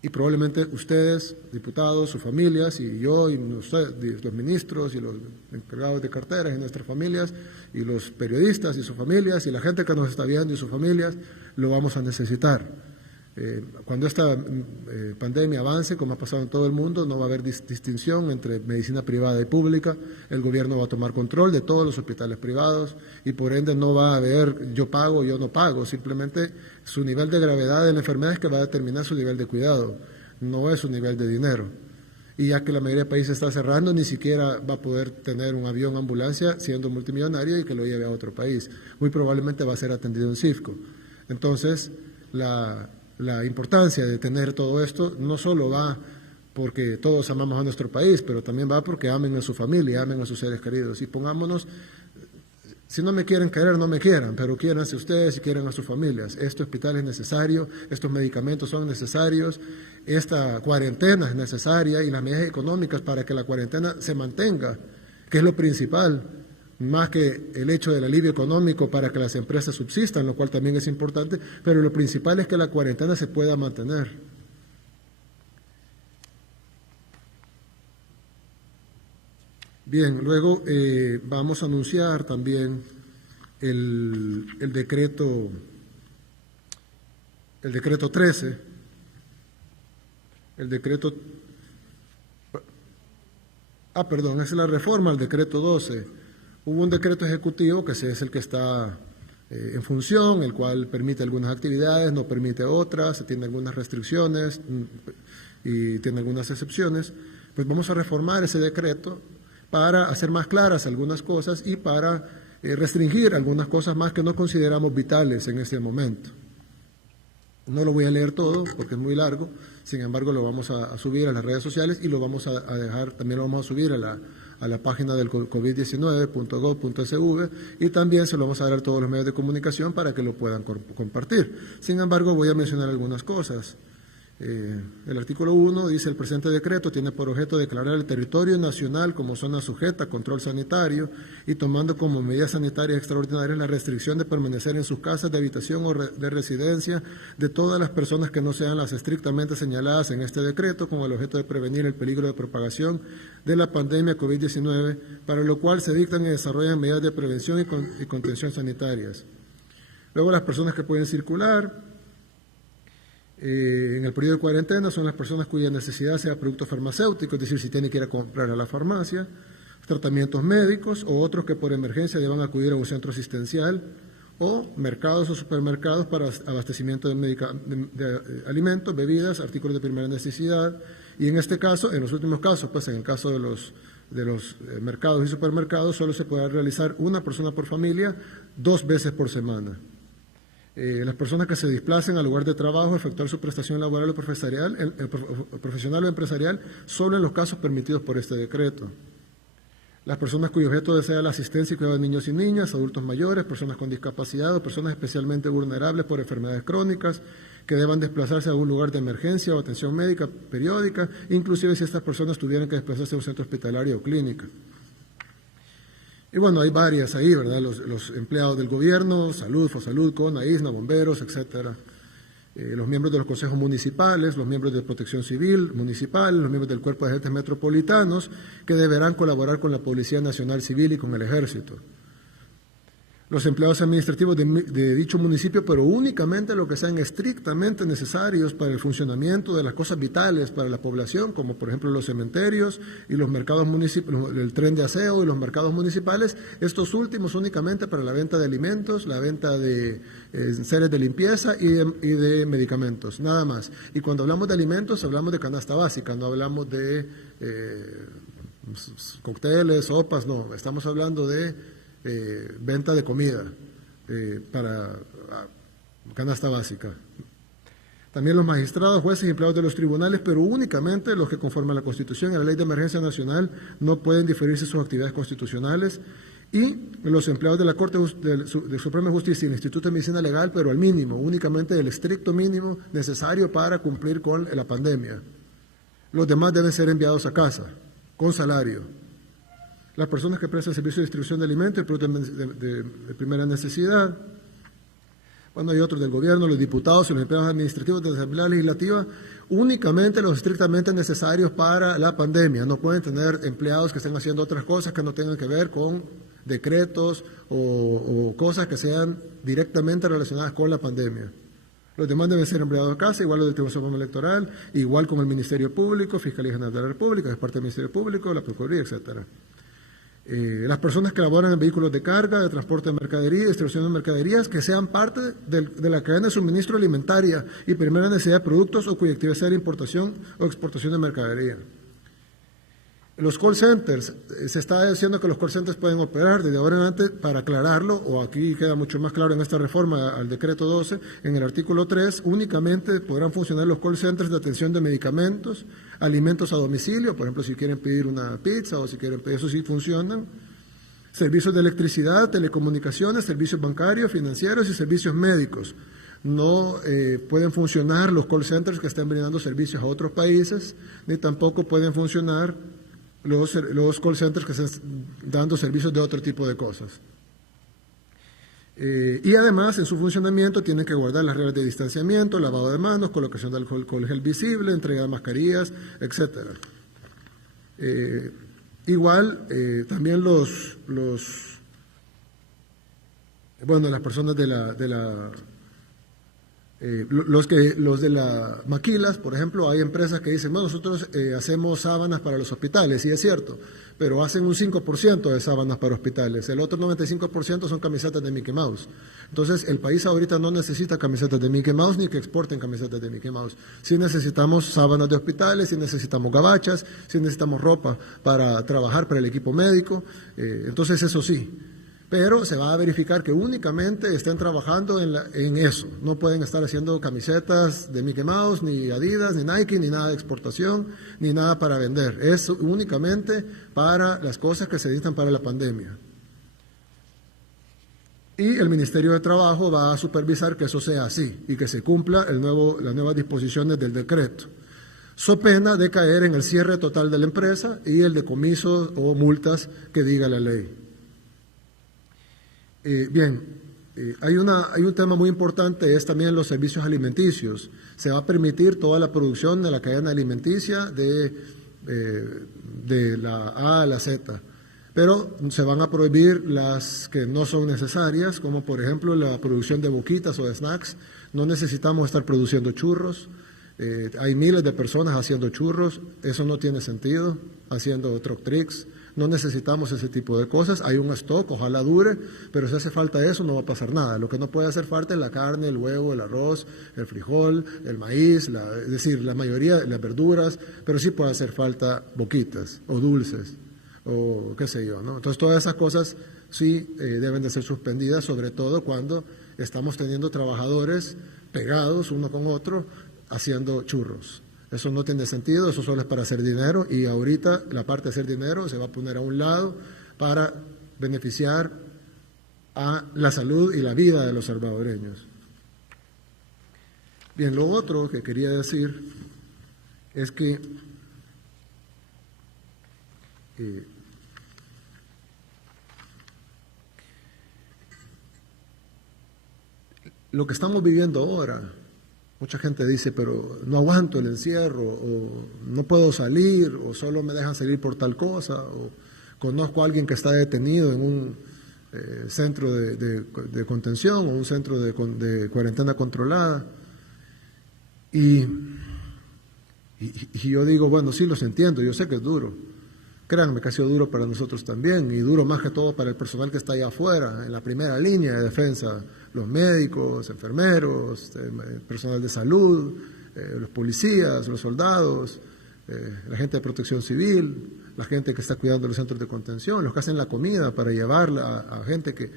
Y probablemente ustedes, diputados, sus familias, y yo, y los ministros, y los encargados de carteras, y nuestras familias, y los periodistas, y sus familias, y la gente que nos está viendo, y sus familias, lo vamos a necesitar. Cuando esta pandemia avance, como ha pasado en todo el mundo, no va a haber distinción entre medicina privada y pública. El gobierno va a tomar control de todos los hospitales privados y por ende no va a haber yo pago, yo no pago. Simplemente su nivel de gravedad de la enfermedad es que va a determinar su nivel de cuidado, no es su nivel de dinero. Y ya que la mayoría de países está cerrando, ni siquiera va a poder tener un avión ambulancia siendo multimillonario y que lo lleve a otro país. Muy probablemente va a ser atendido en CIFCO. Entonces, la importancia de tener todo esto no solo va porque todos amamos a nuestro país, pero también va porque amen a su familia, amen a sus seres queridos. Y pongámonos, si no me quieren querer, no me quieran, pero quiéranse ustedes y quieran a sus familias. Este hospital es necesario, estos medicamentos son necesarios, esta cuarentena es necesaria y las medidas económicas para que la cuarentena se mantenga, que es lo principal, más que el hecho del alivio económico para que las empresas subsistan, lo cual también es importante, pero lo principal es que la cuarentena se pueda mantener. Bien, luego vamos a anunciar también el decreto 13, es la reforma al decreto 12. Hubo un decreto ejecutivo que es el que está en función, el cual permite algunas actividades, no permite otras, tiene algunas restricciones y tiene algunas excepciones. Pues vamos a reformar ese decreto para hacer más claras algunas cosas y para restringir algunas cosas más que no consideramos vitales en este momento. No lo voy a leer todo porque es muy largo, sin embargo lo vamos a subir a las redes sociales y lo vamos a dejar, también lo vamos a subir a la página del covid19.gov.sv y también se lo vamos a dar a todos los medios de comunicación para que lo puedan compartir. Sin embargo, voy a mencionar algunas cosas. El artículo 1 dice: el presente decreto tiene por objeto declarar el territorio nacional como zona sujeta a control sanitario y tomando como medidas sanitarias extraordinarias la restricción de permanecer en sus casas de habitación o de residencia de todas las personas que no sean las estrictamente señaladas en este decreto, con el objeto de prevenir el peligro de propagación de la pandemia COVID-19, para lo cual se dictan y desarrollan medidas de prevención y contención sanitarias. Luego, las personas que pueden circular en el periodo de cuarentena son las personas cuya necesidad sea producto farmacéutico, es decir, si tiene que ir a comprar a la farmacia, tratamientos médicos o otros que por emergencia deban acudir a un centro asistencial, o mercados o supermercados para abastecimiento de alimentos, bebidas, artículos de primera necesidad. Y en este caso, en los últimos casos, pues en el caso de los mercados y supermercados, solo se puede realizar una persona por familia 2 veces por semana. Las personas que se desplacen al lugar de trabajo, efectuar su prestación laboral o profesional o empresarial, solo en los casos permitidos por este decreto. Las personas cuyo objeto sea la asistencia y cuidado de niños y niñas, adultos mayores, personas con discapacidad o personas especialmente vulnerables por enfermedades crónicas, que deban desplazarse a un lugar de emergencia o atención médica periódica, inclusive si estas personas tuvieran que desplazarse a un centro hospitalario o clínica. Y bueno, hay varias ahí, ¿verdad? Los empleados del gobierno, salud, Fosalud, CONA, ISNA, bomberos, etcétera. Los miembros de los consejos municipales, los miembros de protección civil municipal, los miembros del cuerpo de agentes metropolitanos, que deberán colaborar con la Policía Nacional Civil y con el Ejército. Los empleados administrativos de dicho municipio, pero únicamente lo que sean estrictamente necesarios para el funcionamiento de las cosas vitales para la población, como por ejemplo los cementerios y los mercados municipales, el tren de aseo y los mercados municipales, estos últimos únicamente para la venta de alimentos, la venta de enseres de limpieza y de medicamentos, nada más. Y cuando hablamos de alimentos, hablamos de canasta básica, no hablamos de cócteles, sopas, no, estamos hablando de venta de comida para canasta básica. También los magistrados, jueces y empleados de los tribunales, pero únicamente los que conforme a la Constitución y a la Ley de Emergencia Nacional no pueden diferirse sus actividades constitucionales, y los empleados de la Corte de Suprema Justicia y el Instituto de Medicina Legal, pero al mínimo, únicamente el estricto mínimo necesario para cumplir con la pandemia. Los demás deben ser enviados a casa, con salario. Las personas que prestan servicio de distribución de alimentos y productos de primera necesidad. Bueno, hay otros del gobierno, los diputados y los empleados administrativos de la Asamblea Legislativa, únicamente los estrictamente necesarios para la pandemia. No pueden tener empleados que estén haciendo otras cosas que no tengan que ver con decretos o cosas que sean directamente relacionadas con la pandemia. Los demás deben ser empleados a casa, igual los del Tribunal Supremo Electoral, igual con el Ministerio Público, Fiscalía General de la República, es parte del Ministerio Público, la Procuraduría, etcétera. Las personas que laboran en vehículos de carga, de transporte de mercadería, distribución de mercaderías, que sean parte de la cadena de suministro alimentaria y primera necesidad de productos o cuya actividad sea la importación o exportación de mercadería. Los call centers, se está diciendo que los call centers pueden operar desde ahora en adelante, para aclararlo, o aquí queda mucho más claro en esta reforma al decreto 12, en el artículo 3, únicamente podrán funcionar los call centers de atención de medicamentos, alimentos a domicilio, por ejemplo, si quieren pedir una pizza o si quieren pedir, eso sí funcionan, servicios de electricidad, telecomunicaciones, servicios bancarios, financieros y servicios médicos. No pueden funcionar los call centers que estén brindando servicios a otros países, ni tampoco pueden funcionar los call centers que están dando servicios de otro tipo de cosas. Y además, en su funcionamiento tienen que guardar las reglas de distanciamiento, lavado de manos, colocación de alcohol gel visible, entrega de mascarillas, etc. Igual, también las personas los de las maquilas, por ejemplo, hay empresas que dicen, bueno, nosotros hacemos sábanas para los hospitales, y es cierto, pero hacen un 5% de sábanas para hospitales, el otro 95% son camisetas de Mickey Mouse. Entonces, el país ahorita no necesita camisetas de Mickey Mouse ni que exporten camisetas de Mickey Mouse. Sí necesitamos sábanas de hospitales, sí necesitamos gabachas, sí necesitamos ropa para trabajar para el equipo médico, entonces eso sí. Pero se va a verificar que únicamente estén trabajando en eso. No pueden estar haciendo camisetas de Mickey Mouse, ni Adidas, ni Nike, ni nada de exportación, ni nada para vender. Es únicamente para las cosas que se necesitan para la pandemia. Y el Ministerio de Trabajo va a supervisar que eso sea así y que se cumpla las nuevas disposiciones del decreto, so pena de caer en el cierre total de la empresa y el decomiso o multas que diga la ley. Hay un tema muy importante, es también los servicios alimenticios. Se va a permitir toda la producción de la cadena alimenticia de la A a la Z, pero se van a prohibir las que no son necesarias, como por ejemplo la producción de boquitas o de snacks. No necesitamos estar produciendo churros. Hay miles de personas haciendo churros, eso no tiene sentido, haciendo truck tricks. No necesitamos ese tipo de cosas. Hay un stock, ojalá dure, pero si hace falta eso no va a pasar nada. Lo que no puede hacer falta es la carne, el huevo, el arroz, el frijol, el maíz, es decir, la mayoría de las verduras, pero sí puede hacer falta boquitas o dulces o qué sé yo, ¿no? Entonces todas esas cosas sí deben de ser suspendidas, sobre todo cuando estamos teniendo trabajadores pegados uno con otro haciendo churros. Eso no tiene sentido, eso solo es para hacer dinero, y ahorita la parte de hacer dinero se va a poner a un lado para beneficiar a la salud y la vida de los salvadoreños. Bien, lo otro que quería decir es que lo que estamos viviendo ahora, mucha gente dice, pero no aguanto el encierro, o no puedo salir, o solo me dejan salir por tal cosa, o conozco a alguien que está detenido en un centro de contención o un centro de cuarentena controlada. Y yo digo, bueno, sí los entiendo, yo sé que es duro. Créanme que ha sido duro para nosotros también, y duro más que todo para el personal que está allá afuera, en la primera línea de defensa, los médicos, enfermeros, el personal de salud, los policías, los soldados, la gente de protección civil, la gente que está cuidando los centros de contención, los que hacen la comida para llevarla a gente que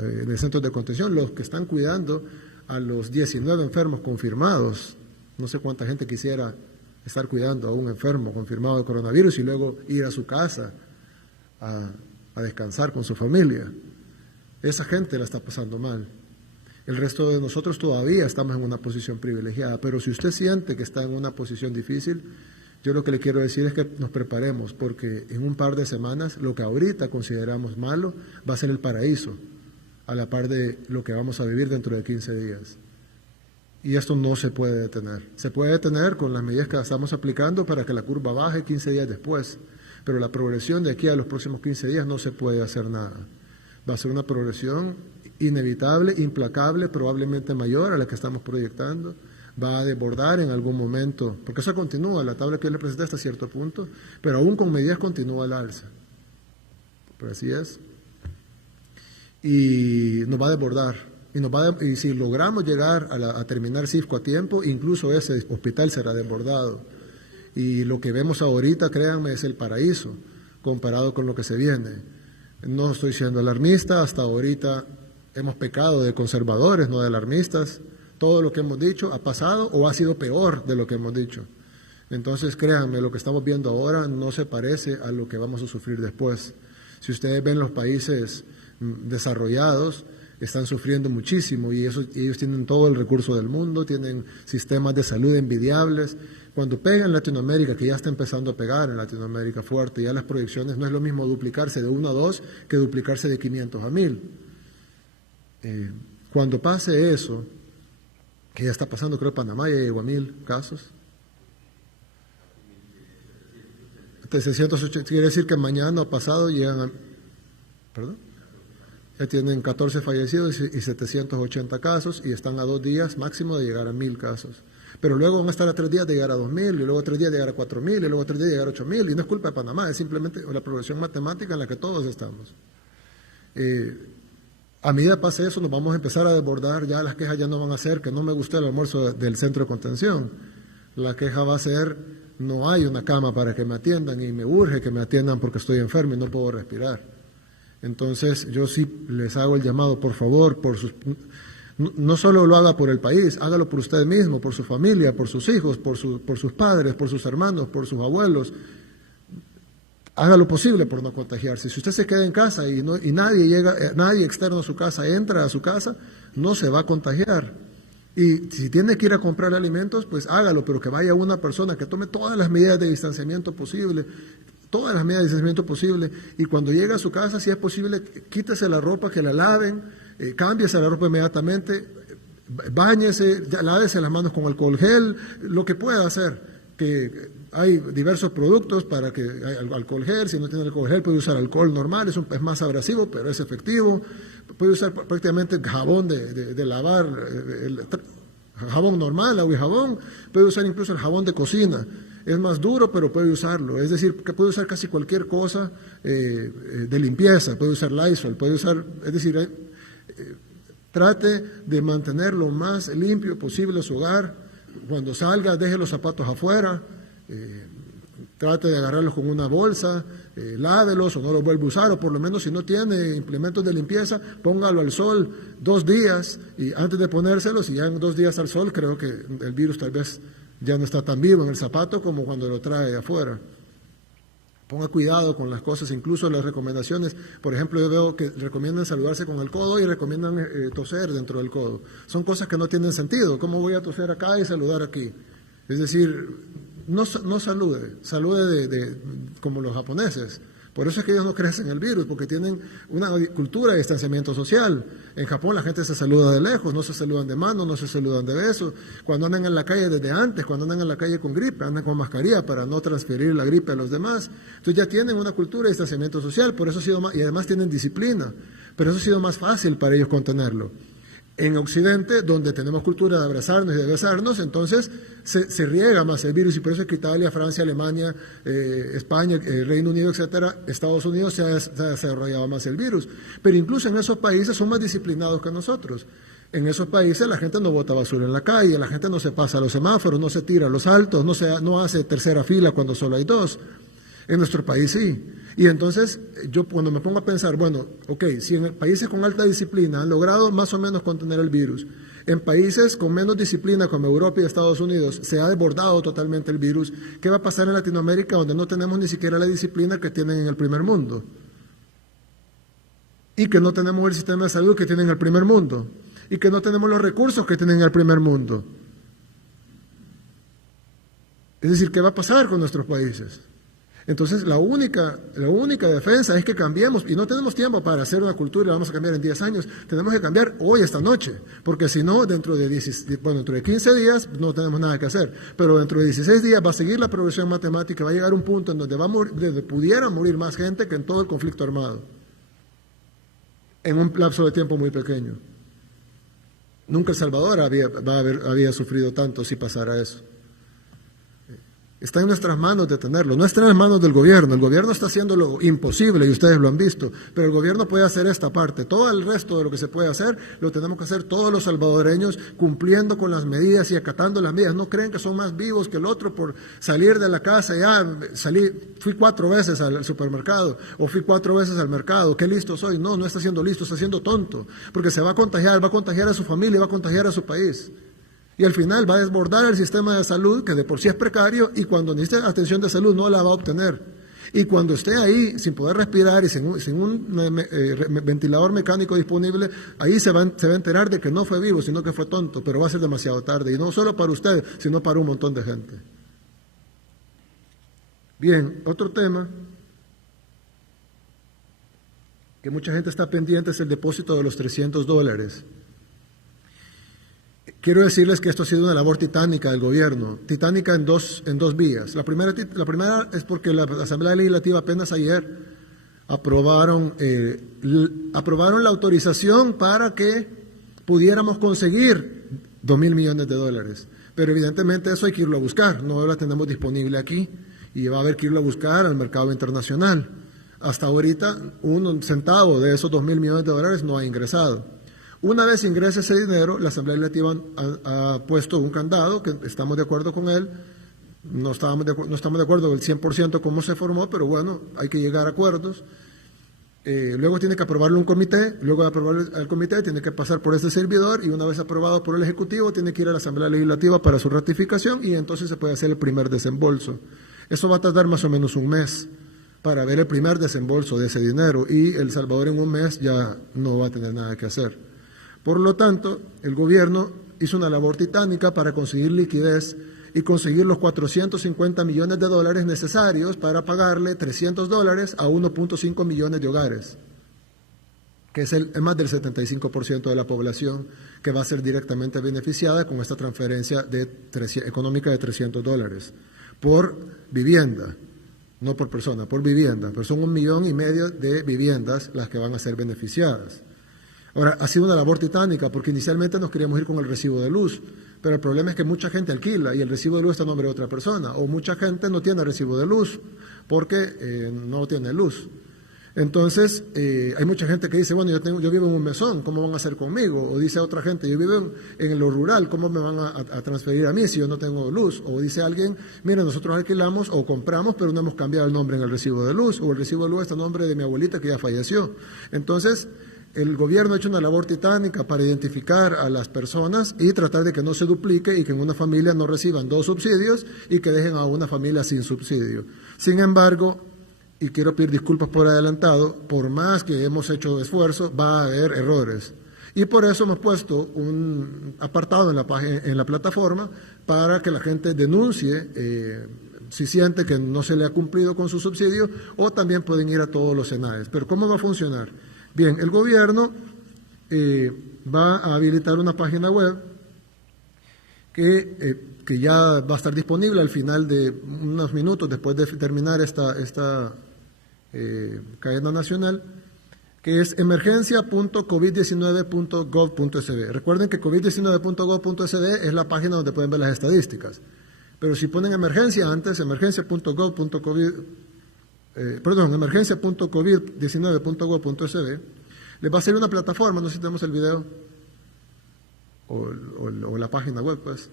de centros de contención, los que están cuidando a los 19 enfermos confirmados. No sé cuánta gente quisiera estar cuidando a un enfermo confirmado de coronavirus y luego ir a su casa a descansar con su familia. Esa gente la está pasando mal. El resto de nosotros todavía estamos en una posición privilegiada, pero si usted siente que está en una posición difícil, yo lo que le quiero decir es que nos preparemos, porque en un par de semanas lo que ahorita consideramos malo va a ser el paraíso, a la par de lo que vamos a vivir dentro de 15 días. Y esto no se puede detener. Se puede detener con las medidas que estamos aplicando para que la curva baje 15 días después, pero la progresión de aquí a los próximos 15 días no se puede hacer nada. Va a ser una progresión inevitable, implacable, probablemente mayor a la que estamos proyectando. Va a desbordar en algún momento, porque eso continúa, la tabla que yo le presenté hasta cierto punto, pero aún con medidas continúa al alza. Pero así es. Y nos va a desbordar. Y si logramos llegar a terminar CIFCO a tiempo, incluso ese hospital será desbordado. Y lo que vemos ahorita, créanme, es el paraíso comparado con lo que se viene. No estoy siendo alarmista, hasta ahorita hemos pecado de conservadores, no de alarmistas. Todo lo que hemos dicho ha pasado o ha sido peor de lo que hemos dicho. Entonces, créanme, lo que estamos viendo ahora no se parece a lo que vamos a sufrir después. Si ustedes ven los países desarrollados, están sufriendo muchísimo, y ellos tienen todo el recurso del mundo, tienen sistemas de salud envidiables. Cuando pega en Latinoamérica, que ya está empezando a pegar en Latinoamérica fuerte, ya las proyecciones no es lo mismo duplicarse de 1 a 2 que duplicarse de 500 a 1000. Cuando pase eso, que ya está pasando, creo que Panamá ya llegó a 1000 casos. 680, quiere decir que mañana o pasado llegan a... ¿Perdón? Ya tienen 14 fallecidos y 780 casos, y están a 2 días máximo de llegar a 1000 casos. Pero luego van a estar a 3 días de llegar a 2000, y luego a 3 días de llegar a 4000, y luego a 3 días de llegar a 8000, y no es culpa de Panamá, es simplemente la progresión matemática en la que todos estamos. A medida que pase eso, nos vamos a empezar a desbordar, ya las quejas ya no van a ser que no me gustó el almuerzo del centro de contención. La queja va a ser, no hay una cama para que me atiendan, y me urge que me atiendan porque estoy enfermo y no puedo respirar. Entonces, yo sí les hago el llamado, por favor, no solo lo haga por el país, hágalo por usted mismo, por su familia, por sus hijos, por sus padres, por sus hermanos, por sus abuelos. haga lo posible por no contagiarse. Si usted se queda en casa y nadie externo a su casa entra a su casa, no se va a contagiar. Y si tiene que ir a comprar alimentos, pues hágalo, pero que vaya una persona que tome todas las medidas de distanciamiento posible, y cuando llegue a su casa, si es posible, quítese la ropa, que la laven, cámbiese la ropa inmediatamente, báñese, lávese las manos con alcohol gel, lo que pueda hacer, que hay diversos productos para que alcohol gel, si no tiene alcohol gel puede usar alcohol normal, es más abrasivo, pero es efectivo, puede usar prácticamente jabón de lavar, jabón normal, agua y jabón, puede usar incluso el jabón de cocina, es más duro pero puede usarlo, es decir, que puede usar casi cualquier cosa de limpieza, puede usar Lysol, puede usar, es decir, trate de mantener lo más limpio posible su hogar, cuando salga deje los zapatos afuera, trate de agarrarlos con una bolsa, lávelos o no los vuelva a usar, o por lo menos si no tiene implementos de limpieza, póngalo al sol 2 días y antes de ponérselos, y ya en 2 días al sol creo que el virus tal vez ya no está tan vivo en el zapato como cuando lo trae de afuera. Ponga cuidado con las cosas, incluso las recomendaciones. Por ejemplo, yo veo que recomiendan saludarse con el codo y recomiendan toser dentro del codo. Son cosas que no tienen sentido. ¿Cómo voy a toser acá y saludar aquí? Es decir, no salude como los japoneses. Por eso es que ellos no crecen el virus, porque tienen una cultura de distanciamiento social. En Japón la gente se saluda de lejos, no se saludan de mano, no se saludan de besos. Cuando andan en la calle desde antes, cuando andan en la calle con gripe, andan con mascarilla para no transferir la gripe a los demás. Entonces ya tienen una cultura de distanciamiento social, por eso ha sido más, y además tienen disciplina, pero eso ha sido más fácil para ellos contenerlo. En Occidente, donde tenemos cultura de abrazarnos y de besarnos, entonces se riega más el virus, y por eso es que Italia, Francia, Alemania, España, Reino Unido, etcétera, Estados Unidos se ha desarrollado más el virus. Pero incluso en esos países son más disciplinados que nosotros. En esos países la gente no bota basura en la calle, la gente no se pasa a los semáforos, no se tira a los altos, no hace tercera fila cuando solo hay 2. En nuestro país sí. Y entonces yo cuando me pongo a pensar, bueno, ok, si en países con alta disciplina han logrado más o menos contener el virus, en países con menos disciplina como Europa y Estados Unidos se ha desbordado totalmente el virus, ¿qué va a pasar en Latinoamérica donde no tenemos ni siquiera la disciplina que tienen en el primer mundo? Y que no tenemos el sistema de salud que tienen en el primer mundo. Y que no tenemos los recursos que tienen en el primer mundo. Es decir, ¿qué va a pasar con nuestros países? Entonces, la única defensa es que cambiemos, y no tenemos tiempo para hacer una cultura y la vamos a cambiar en 10 años, tenemos que cambiar hoy, esta noche, porque si no, dentro de 15 días no tenemos nada que hacer, pero dentro de 16 días va a seguir la progresión matemática, va a llegar un punto en donde pudiera morir más gente que en todo el conflicto armado, en un lapso de tiempo muy pequeño. Nunca El Salvador había sufrido tanto si pasara eso. Está en nuestras manos detenerlo, no está en las manos del gobierno. El gobierno está haciendo lo imposible y ustedes lo han visto, pero el gobierno puede hacer esta parte. Todo el resto de lo que se puede hacer, lo tenemos que hacer todos los salvadoreños cumpliendo con las medidas y acatando las medidas. No creen que son más vivos que el otro por salir de la casa. Fui 4 veces al supermercado o fui 4 veces al mercado. ¿Qué listo soy? No está siendo listo, está siendo tonto, porque se va a contagiar a su familia, va a contagiar a su país. Y al final va a desbordar el sistema de salud, que de por sí es precario, y cuando necesite atención de salud no la va a obtener. Y cuando esté ahí sin poder respirar y sin un ventilador mecánico disponible, ahí se va a enterar de que no fue vivo, sino que fue tonto, pero va a ser demasiado tarde. Y no solo para usted, sino para un montón de gente. Bien, otro tema que mucha gente está pendiente es el depósito de los $300. Quiero decirles que esto ha sido una labor titánica del gobierno, titánica en dos vías. La primera es porque la Asamblea Legislativa apenas ayer aprobaron la autorización para que pudiéramos conseguir $2,000 millones. Pero evidentemente eso hay que irlo a buscar, no la tenemos disponible aquí y va a haber que irlo a buscar al mercado internacional. Hasta ahorita, un centavo de esos $2,000 millones no ha ingresado. Una vez ingrese ese dinero, la Asamblea Legislativa ha puesto un candado, que estamos de acuerdo con él, no estamos de acuerdo del 100% cómo se formó, pero bueno, hay que llegar a acuerdos. Luego tiene que aprobarlo un comité, luego de aprobarlo el comité tiene que pasar por ese servidor, y una vez aprobado por el Ejecutivo tiene que ir a la Asamblea Legislativa para su ratificación, y entonces se puede hacer el primer desembolso. Eso va a tardar más o menos un mes. para ver el primer desembolso de ese dinero, y El Salvador en un mes ya no va a tener nada que hacer. Por lo tanto, el gobierno hizo una labor titánica para conseguir liquidez y conseguir los 450 millones de dólares necesarios para pagarle $300 a 1.5 millones de hogares, que es más del 75% de la población que va a ser directamente beneficiada con esta transferencia económica de $300 por vivienda, no por persona, por vivienda, pero son 1,5 millones de viviendas las que van a ser beneficiadas. Ahora, ha sido una labor titánica porque inicialmente nos queríamos ir con el recibo de luz, pero el problema es que mucha gente alquila y el recibo de luz está a nombre de otra persona, o mucha gente no tiene recibo de luz porque no tiene luz. Entonces, hay mucha gente que dice, bueno, yo vivo en un mesón, ¿cómo van a hacer conmigo? O dice otra gente, yo vivo en lo rural, ¿cómo me van a transferir a mí si yo no tengo luz? O dice alguien, mira, nosotros alquilamos o compramos, pero no hemos cambiado el nombre en el recibo de luz, o el recibo de luz está a nombre de mi abuelita que ya falleció. Entonces, el gobierno ha hecho una labor titánica para identificar a las personas y tratar de que no se duplique y que en una familia no reciban 2 subsidios y que dejen a una familia sin subsidio. Sin embargo, y quiero pedir disculpas por adelantado, por más que hemos hecho esfuerzo, va a haber errores. Y por eso hemos puesto un apartado en la plataforma para que la gente denuncie si siente que no se le ha cumplido con su subsidio, o también pueden ir a todos los SENAES. Pero ¿cómo va a funcionar? Bien, el gobierno va a habilitar una página web que ya va a estar disponible al final de unos minutos después de terminar esta cadena nacional, que es emergencia.covid19.gov.sb. Recuerden que covid19.gov.sb es la página donde pueden ver las estadísticas, pero si ponen emergencia antes, emergencia.covid19.gov.sb, les va a salir una plataforma, no sé si tenemos el video o la página web, pues.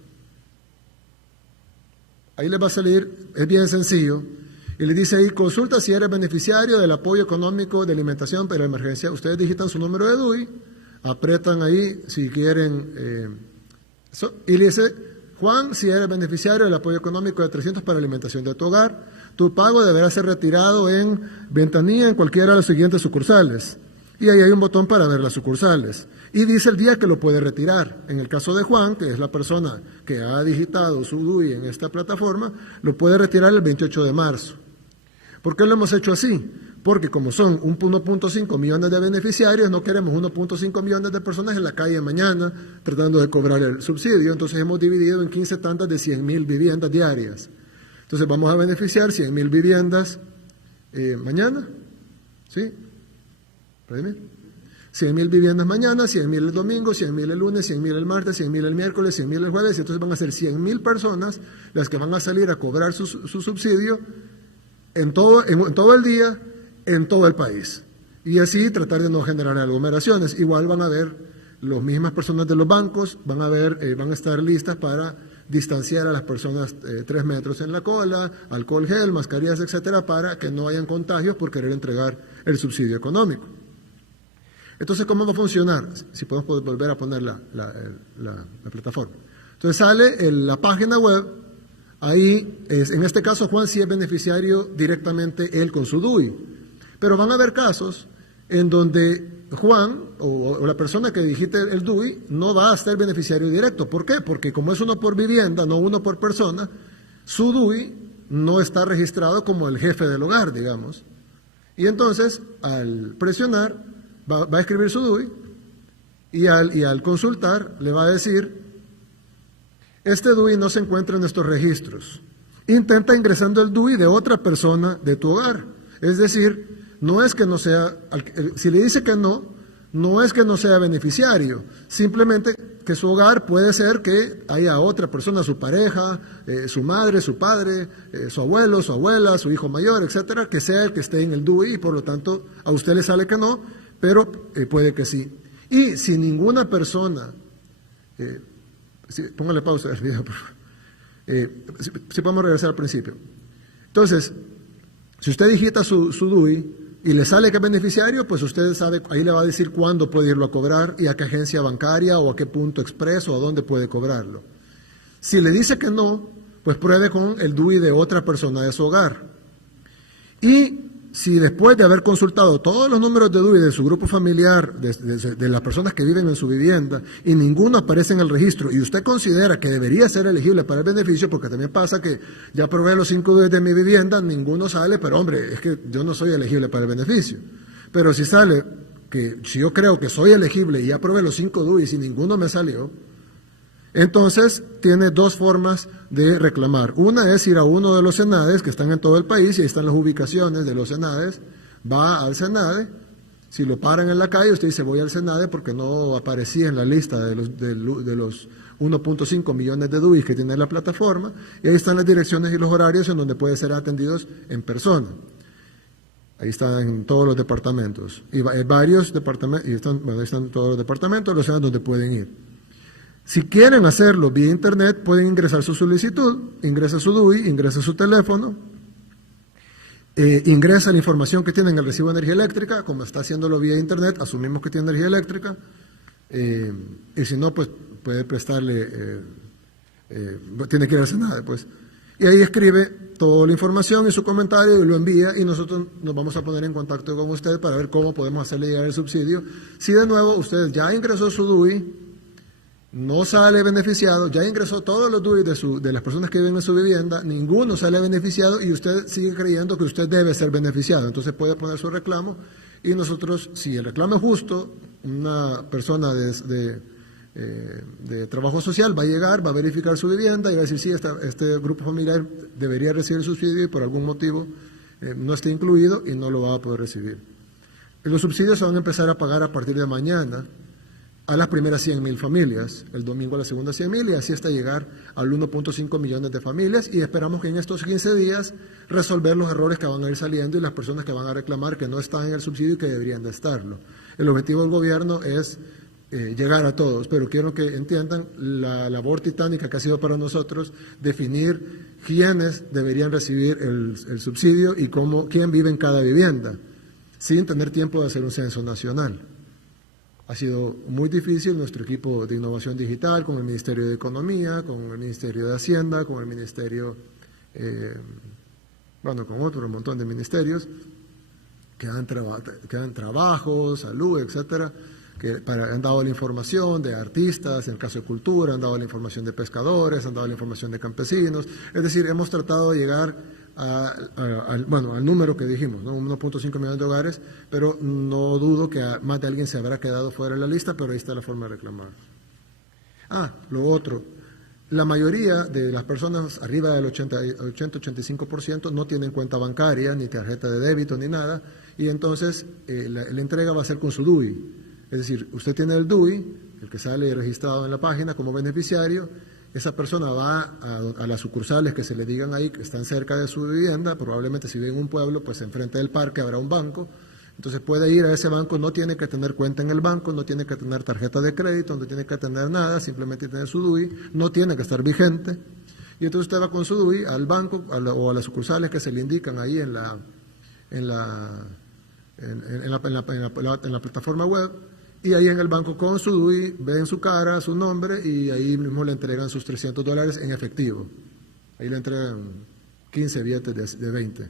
Ahí les va a salir, es bien sencillo, y le dice ahí, consulta si eres beneficiario del apoyo económico de alimentación para emergencia. Ustedes digitan su número de DUI, apretan ahí si quieren, y le dice, Juan, si eres beneficiario del apoyo económico de 300 para alimentación de tu hogar, tu pago deberá ser retirado en ventanilla en cualquiera de las siguientes sucursales. Y ahí hay un botón para ver las sucursales. Y dice el día que lo puede retirar. En el caso de Juan, que es la persona que ha digitado su DUI en esta plataforma, lo puede retirar el 28 de marzo. ¿Por qué lo hemos hecho así? Porque como son 1.5 millones de beneficiarios, no queremos 1.5 millones de personas en la calle mañana tratando de cobrar el subsidio. Entonces hemos dividido en 15 tandas de 100,000 viviendas diarias. Entonces vamos a beneficiar 100,000 viviendas mañana, ¿sí? 100,000 viviendas mañana, 100,000 el domingo, 100,000 el lunes, 100,000 el martes, 100,000 el miércoles, 100,000 el jueves, y entonces van a ser 100,000 personas las que van a salir a cobrar su subsidio en todo el día, en todo el país. Y así tratar de no generar aglomeraciones. Igual van a ver las mismas personas de los bancos, van a estar listas para distanciar a las personas 3 metros en la cola, alcohol gel, mascarillas, etcétera, para que no hayan contagios por querer entregar el subsidio económico. Entonces, ¿cómo va a funcionar? Si podemos volver a poner la plataforma. Entonces sale la página web, ahí, en este caso Juan sí es beneficiario directamente él con su DUI, pero van a haber casos en donde Juan o la persona que digite el DUI no va a ser beneficiario directo. ¿Por qué? Porque como es uno por vivienda, no uno por persona, su DUI no está registrado como el jefe del hogar, digamos. Y entonces, al presionar, va a escribir su DUI y al consultar le va a decir, este DUI no se encuentra en nuestros registros. Intenta ingresando el DUI de otra persona de tu hogar. Es decir, no es que no sea, si le dice que no es que no sea beneficiario, simplemente que su hogar puede ser que haya otra persona, su pareja, su madre, su padre, su abuelo, su abuela, su hijo mayor, etcétera, que sea el que esté en el DUI y por lo tanto a usted le sale que no, pero puede que sí. Y si ninguna persona, póngale pausa al video, por favor. Si podemos regresar al principio. Entonces, si usted digita su DUI y le sale que es beneficiario, pues usted sabe, ahí le va a decir cuándo puede irlo a cobrar y a qué agencia bancaria o a qué punto expreso o a dónde puede cobrarlo. Si le dice que no, pues pruebe con el DUI de otra persona de su hogar. Y si después de haber consultado todos los números de DUI de su grupo familiar, de las personas que viven en su vivienda, y ninguno aparece en el registro, y usted considera que debería ser elegible para el beneficio, porque también pasa que ya probé los 5 DUI de mi vivienda, ninguno sale, pero hombre, es que yo no soy elegible para el beneficio. Pero si sale, que si yo creo que soy elegible y ya probé los 5 DUI y ninguno me salió, entonces tiene dos formas de reclamar. Una es ir a uno de los SENADES que están en todo el país, y ahí están las ubicaciones de los SENADES, va al SENADE, si lo paran en la calle, usted dice voy al SENADE porque no aparecía en la lista de los 1.5 millones de DUI que tiene la plataforma, y ahí están las direcciones y los horarios en donde puede ser atendidos en persona. Ahí están en todos los departamentos, y varios departamentos, y ahí están todos los departamentos, los SENADES donde pueden ir. Si quieren hacerlo vía internet, pueden ingresar su solicitud, ingresa su DUI, ingresa su teléfono, ingresa la información que tiene en el recibo de energía eléctrica, como está haciéndolo vía internet, asumimos que tiene energía eléctrica, y si no, pues puede prestarle, tiene que ir al SENADE, pues. Y ahí escribe toda la información y su comentario y lo envía, y nosotros nos vamos a poner en contacto con usted para ver cómo podemos hacerle llegar el subsidio. Si de nuevo usted ya ingresó su DUI, no sale beneficiado, ya ingresó todos los DUI de las personas que viven en su vivienda, ninguno sale beneficiado y usted sigue creyendo que usted debe ser beneficiado. Entonces puede poner su reclamo, y nosotros, si el reclamo es justo, una persona de trabajo social va a llegar, va a verificar su vivienda y va a decir sí, este grupo familiar debería recibir subsidio y por algún motivo no está incluido y no lo va a poder recibir. Los subsidios se van a empezar a pagar a partir de mañana a las primeras 100,000 familias, el domingo a la segunda 100,000, y así hasta llegar al 1.5 millones de familias, y esperamos que en estos 15 días resolver los errores que van a ir saliendo y las personas que van a reclamar que no están en el subsidio y que deberían de estarlo. El objetivo del gobierno es llegar a todos, pero quiero que entiendan la labor titánica que ha sido para nosotros definir quiénes deberían recibir el subsidio y quién vive en cada vivienda, sin tener tiempo de hacer un censo nacional. Ha sido muy difícil nuestro equipo de innovación digital, con el Ministerio de Economía, con el Ministerio de Hacienda, con el Ministerio, con otro montón de ministerios que dan trabajo, salud, etcétera, que han dado la información de artistas, en el caso de cultura, han dado la información de pescadores, han dado la información de campesinos. Es decir, hemos tratado de llegar al número que dijimos, ¿no? 1.5 millones de hogares, pero no dudo que más de alguien se habrá quedado fuera de la lista, pero ahí está la forma de reclamar. Lo otro, la mayoría de las personas arriba del 80-85% no tienen cuenta bancaria, ni tarjeta de débito, ni nada, y entonces la entrega va a ser con su DUI. Es decir, usted tiene el DUI, el que sale registrado en la página como beneficiario. Esa persona va a las sucursales que se le digan ahí, que están cerca de su vivienda, probablemente si vive en un pueblo, pues enfrente del parque habrá un banco, entonces puede ir a ese banco, no tiene que tener cuenta en el banco, no tiene que tener tarjeta de crédito, no tiene que tener nada, simplemente tiene su DUI, no tiene que estar vigente, y entonces usted va con su DUI al banco o a las sucursales que se le indican ahí en la plataforma web, y ahí en el banco con su DUI ven su cara, su nombre, y ahí mismo le entregan sus $300 en efectivo. Ahí le entregan 15 billetes de 20.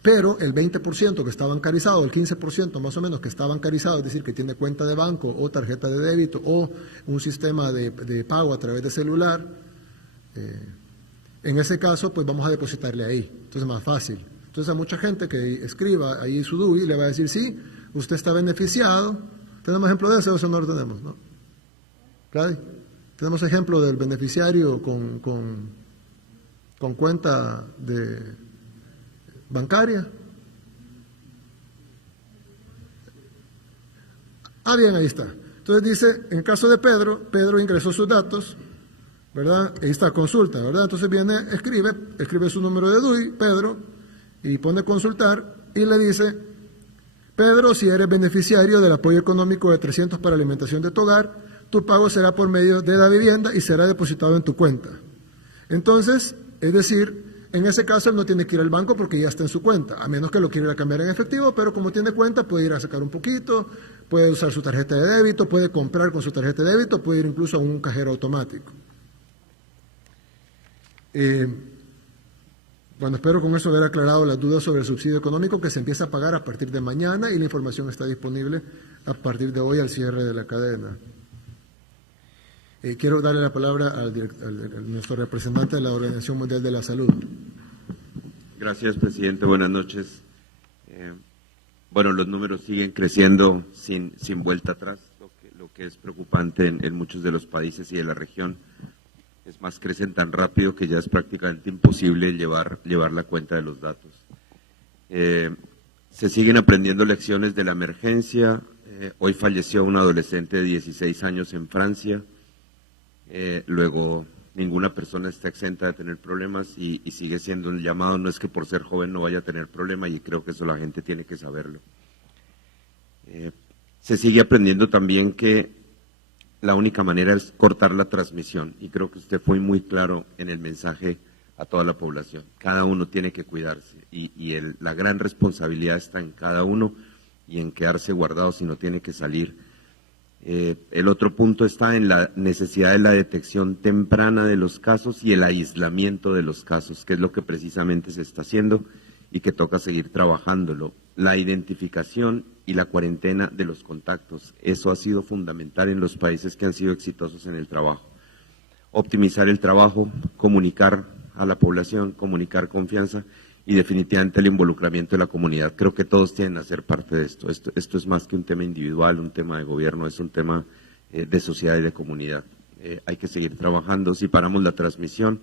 Pero el 20% que está bancarizado, el 15% más o menos que está bancarizado, es decir, que tiene cuenta de banco o tarjeta de débito o un sistema de pago a través de celular, en ese caso pues vamos a depositarle ahí. Entonces es más fácil. Entonces a mucha gente que escriba ahí su DUI le va a decir, sí, usted está beneficiado. ¿Tenemos ejemplo de eso? Eso no lo tenemos, ¿no? ¿Claro? Tenemos ejemplo del beneficiario con cuenta bancaria. Bien, ahí está. Entonces dice, en el caso de Pedro ingresó sus datos, ¿verdad? Ahí está, consulta, ¿verdad? Entonces viene, escribe su número de DUI, Pedro, y pone consultar y le dice, Pedro, si eres beneficiario del apoyo económico de 300 para alimentación de tu hogar, tu pago será por medio de la vivienda y será depositado en tu cuenta. Entonces, es decir, en ese caso él no tiene que ir al banco porque ya está en su cuenta, a menos que lo quiera cambiar en efectivo, pero como tiene cuenta puede ir a sacar un poquito, puede usar su tarjeta de débito, puede comprar con su tarjeta de débito, puede ir incluso a un cajero automático. Bueno, espero con eso haber aclarado las dudas sobre el subsidio económico que se empieza a pagar a partir de mañana y la información está disponible a partir de hoy al cierre de la cadena. Quiero darle la palabra a nuestro representante de la Organización Mundial de la Salud. Gracias, presidente. Buenas noches. Bueno, los números siguen creciendo sin vuelta atrás, lo que es preocupante en muchos de los países y de la región. Es más, crecen tan rápido que ya es prácticamente imposible llevar la cuenta de los datos. Se siguen aprendiendo lecciones de la emergencia. Hoy falleció un adolescente de 16 años en Francia. Luego, ninguna persona está exenta de tener problemas y sigue siendo un llamado. No es que por ser joven no vaya a tener problemas y creo que eso la gente tiene que saberlo. Se sigue aprendiendo también que la única manera es cortar la transmisión y creo que usted fue muy claro en el mensaje a toda la población. Cada uno tiene que cuidarse y la gran responsabilidad está en cada uno y en quedarse guardado si no tiene que salir. El otro punto está en la necesidad de la detección temprana de los casos y el aislamiento de los casos, que es lo que precisamente se está haciendo y que toca seguir trabajándolo. La identificación y la cuarentena de los contactos, eso ha sido fundamental en los países que han sido exitosos en el trabajo. Optimizar el trabajo, comunicar a la población, comunicar confianza y definitivamente el involucramiento de la comunidad. Creo que todos tienen que ser parte de esto. Esto es más que un tema individual, un tema de gobierno, es un tema de sociedad y de comunidad. Hay que seguir trabajando. Si paramos la transmisión,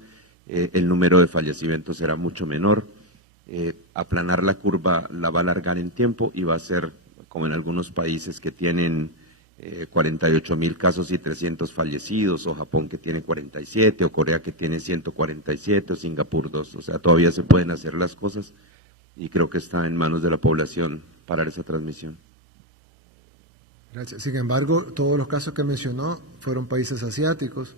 el número de fallecimientos será mucho menor. Aplanar la curva la va a alargar en tiempo y va a ser como en algunos países que tienen 48.000 casos y 300 fallecidos, o Japón que tiene 47, o Corea que tiene 147, o Singapur 2. O sea, todavía se pueden hacer las cosas y creo que está en manos de la población parar esa transmisión. Gracias. Sin embargo, todos los casos que mencionó fueron países asiáticos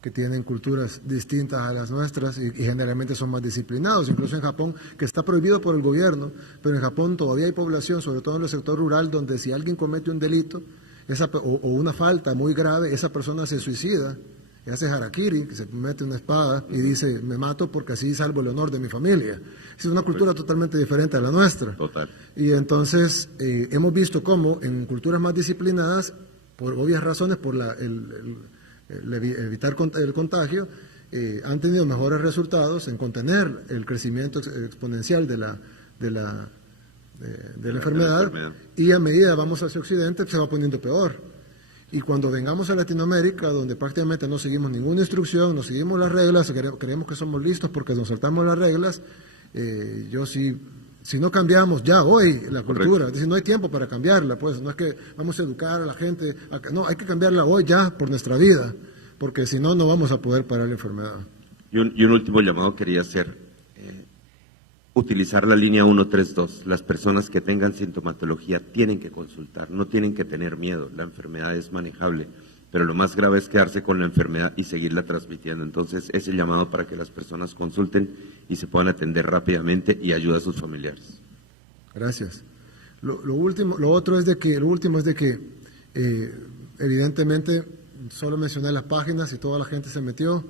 que tienen culturas distintas a las nuestras y generalmente son más disciplinados, incluso en Japón, que está prohibido por el gobierno, pero en Japón todavía hay población, sobre todo en el sector rural, donde si alguien comete un delito o una falta muy grave, esa persona se suicida, y hace harakiri, que se mete una espada y dice, me mato porque así salvo el honor de mi familia. Es una cultura totalmente diferente a la nuestra. Total. Y entonces hemos visto cómo en culturas más disciplinadas, por obvias razones, por evitar el contagio, han tenido mejores resultados en contener el crecimiento exponencial de la enfermedad, y a medida vamos hacia Occidente se va poniendo peor. Y cuando vengamos a Latinoamérica, donde prácticamente no seguimos ninguna instrucción, no seguimos las reglas, creemos que somos listos porque nos saltamos las reglas, si no cambiamos ya hoy la cultura, es decir, no hay tiempo para cambiarla, pues no es que vamos a educar a la gente, no, hay que cambiarla hoy ya por nuestra vida, porque si no, no vamos a poder parar la enfermedad. Y un último llamado quería hacer, utilizar la línea 132, las personas que tengan sintomatología tienen que consultar, no tienen que tener miedo, la enfermedad es manejable, pero lo más grave es quedarse con la enfermedad y seguirla transmitiendo. Entonces, ese llamado para que las personas consulten y se puedan atender rápidamente y ayuda a sus familiares. Gracias. Lo último es de que evidentemente solo mencioné las páginas y toda la gente se metió.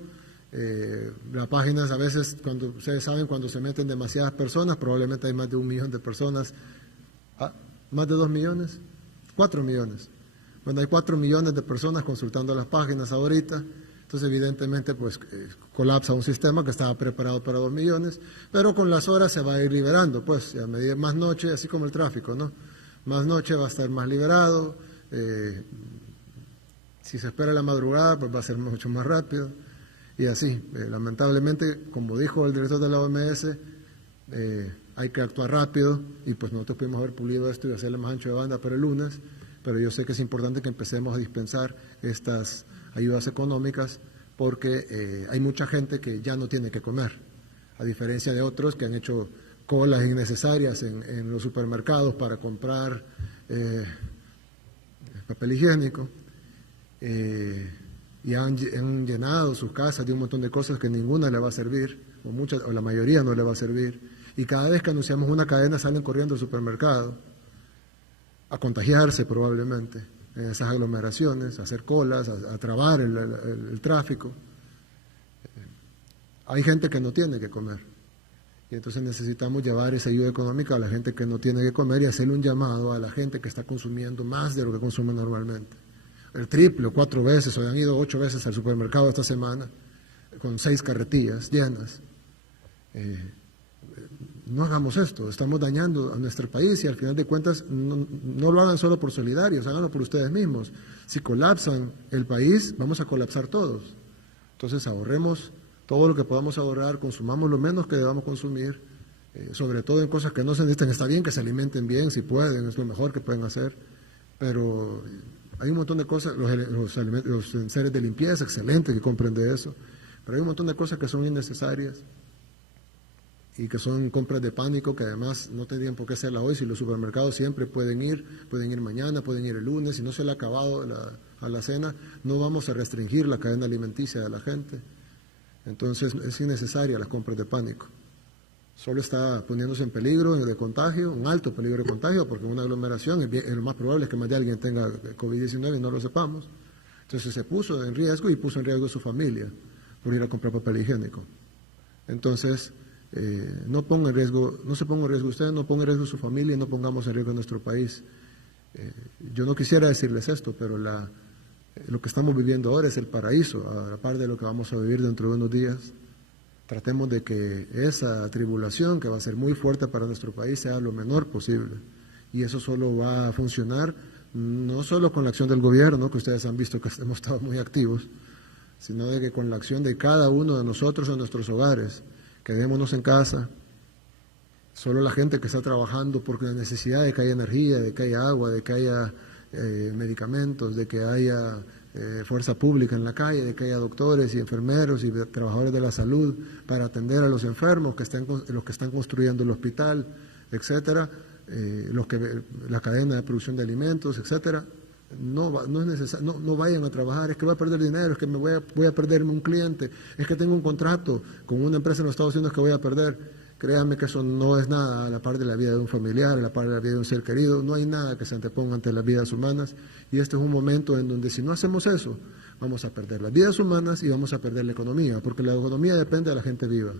Las páginas a veces, cuando ustedes saben, cuando se meten demasiadas personas, probablemente hay más de 1 millón de personas, más de 2 millones, 4 millones. Bueno, hay 4 millones de personas consultando las páginas ahorita, entonces evidentemente pues colapsa un sistema que estaba preparado para 2 millones, pero con las horas se va a ir liberando, pues a medida más noche, así como el tráfico, ¿no? Más noche va a estar más liberado, si se espera la madrugada pues va a ser mucho más rápido, y así, lamentablemente, como dijo el director de la OMS, hay que actuar rápido, y pues nosotros pudimos haber pulido esto y hacerle más ancho de banda para el lunes, pero yo sé que es importante que empecemos a dispensar estas ayudas económicas porque hay mucha gente que ya no tiene que comer, a diferencia de otros que han hecho colas innecesarias en los supermercados para comprar papel higiénico y han llenado sus casas de un montón de cosas que ninguna le va a servir, o la mayoría no le va a servir, y cada vez que anunciamos una cadena salen corriendo al supermercado a contagiarse probablemente en esas aglomeraciones, a hacer colas, a trabar el tráfico. Hay gente que no tiene que comer Y entonces necesitamos llevar esa ayuda económica a la gente que no tiene que comer y hacerle un llamado a la gente que está consumiendo más de lo que consume normalmente. El triple o 4 veces, o han ido 8 veces al supermercado esta semana, con 6 carretillas llenas. No hagamos esto, estamos dañando a nuestro país y al final de cuentas no lo hagan solo por solidarios, háganlo por ustedes mismos. Si colapsan el país, vamos a colapsar todos. Entonces ahorremos todo lo que podamos ahorrar, consumamos lo menos que debamos consumir, sobre todo en cosas que no se necesitan. Está bien que se alimenten bien, si pueden, es lo mejor que pueden hacer, pero hay un montón de cosas, los enseres de limpieza, excelente que compren de eso, pero hay un montón de cosas que son innecesarias y que son compras de pánico que además no tendrían por qué hacerla hoy. Si los supermercados siempre pueden ir mañana, pueden ir el lunes, si no se le ha acabado a la cena, no vamos a restringir la cadena alimenticia de la gente. Entonces es innecesaria las compras de pánico. Solo está poniéndose en peligro de contagio, un alto peligro de contagio, porque en una aglomeración lo más probable es que más de alguien tenga COVID-19 y no lo sepamos. Entonces se puso en riesgo y puso en riesgo a su familia por ir a comprar papel higiénico. Entonces no se ponga en riesgo usted, no ponga en riesgo su familia y no pongamos en riesgo nuestro país. Yo no quisiera decirles esto, pero lo que estamos viviendo ahora es el paraíso, a la par de lo que vamos a vivir dentro de unos días. Tratemos de que esa tribulación, que va a ser muy fuerte para nuestro país, sea lo menor posible. Y eso solo va a funcionar, no solo con la acción del gobierno, que ustedes han visto que hemos estado muy activos, sino de que con la acción de cada uno de nosotros en nuestros hogares. Quedémonos en casa. Solo la gente que está trabajando por la necesidad de que haya energía, de que haya agua, de que haya medicamentos, de que haya fuerza pública en la calle, de que haya doctores y enfermeros y trabajadores de la salud para atender a los enfermos, los que están construyendo el hospital, etcétera, la cadena de producción de alimentos, etcétera. No es necesario, no vayan a trabajar, es que voy a perder dinero, es que voy a perderme un cliente, es que tengo un contrato con una empresa en los Estados Unidos que voy a perder. Créanme que eso no es nada a la par de la vida de un familiar, a la par de la vida de un ser querido. No hay nada que se anteponga ante las vidas humanas, y este es un momento en donde si no hacemos eso, vamos a perder las vidas humanas y vamos a perder la economía, porque la economía depende de la gente viva.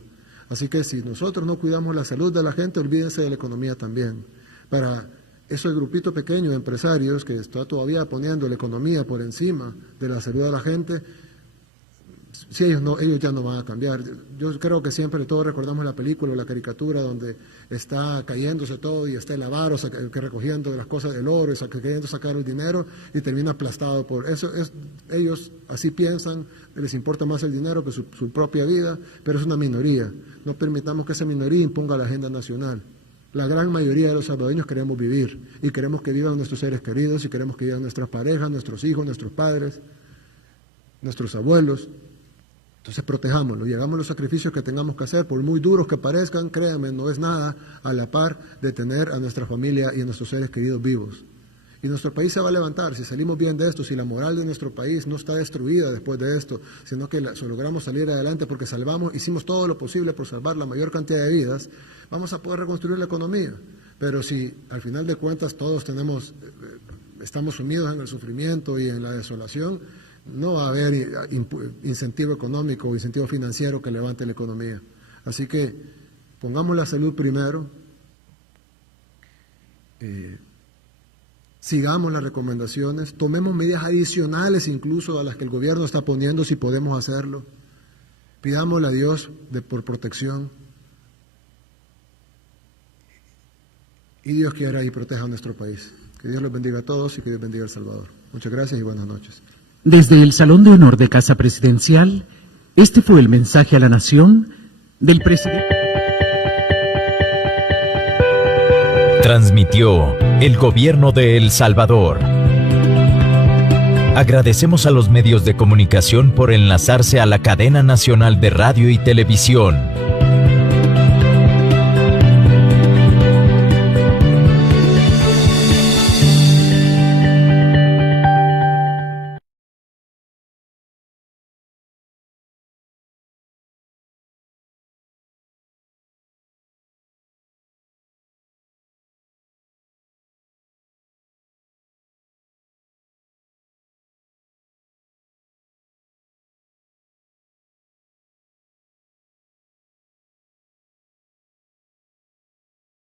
Así que si nosotros no cuidamos la salud de la gente, olvídense de la economía también. Para eso el grupito pequeño de empresarios que está todavía poniendo la economía por encima de la salud de la gente, si ellos ya no van a cambiar. Yo creo que siempre todos recordamos la película o la caricatura donde está cayéndose todo y está el avaro que recogiendo las cosas del oro, queriendo sacar el dinero y termina aplastado por eso. Ellos así piensan, les importa más el dinero que su propia vida, pero es una minoría. No permitamos que esa minoría imponga la agenda nacional. La gran mayoría de los salvadoreños queremos vivir y queremos que vivan nuestros seres queridos y queremos que vivan nuestras parejas, nuestros hijos, nuestros padres, nuestros abuelos. Entonces protejámoslo y hagamos los sacrificios que tengamos que hacer, por muy duros que parezcan, créanme, no es nada a la par de tener a nuestra familia y a nuestros seres queridos vivos. Y nuestro país se va a levantar si salimos bien de esto, si la moral de nuestro país no está destruida después de esto, sino que logramos salir adelante porque hicimos todo lo posible por salvar la mayor cantidad de vidas, vamos a poder reconstruir la economía. Pero si al final de cuentas todos estamos sumidos en el sufrimiento y en la desolación, no va a haber incentivo económico o incentivo financiero que levante la economía. Así que pongamos la salud primero, sigamos las recomendaciones, tomemos medidas adicionales incluso a las que el gobierno está poniendo si podemos hacerlo, pidámosle a Dios por protección y Dios quiera y proteja a nuestro país. Que Dios los bendiga a todos y que Dios bendiga a El Salvador. Muchas gracias y buenas noches. Desde el Salón de Honor de Casa Presidencial, este fue el mensaje a la nación del presidente. Transmitió el Gobierno de El Salvador. Agradecemos a los medios de comunicación por enlazarse a la cadena nacional de radio y televisión.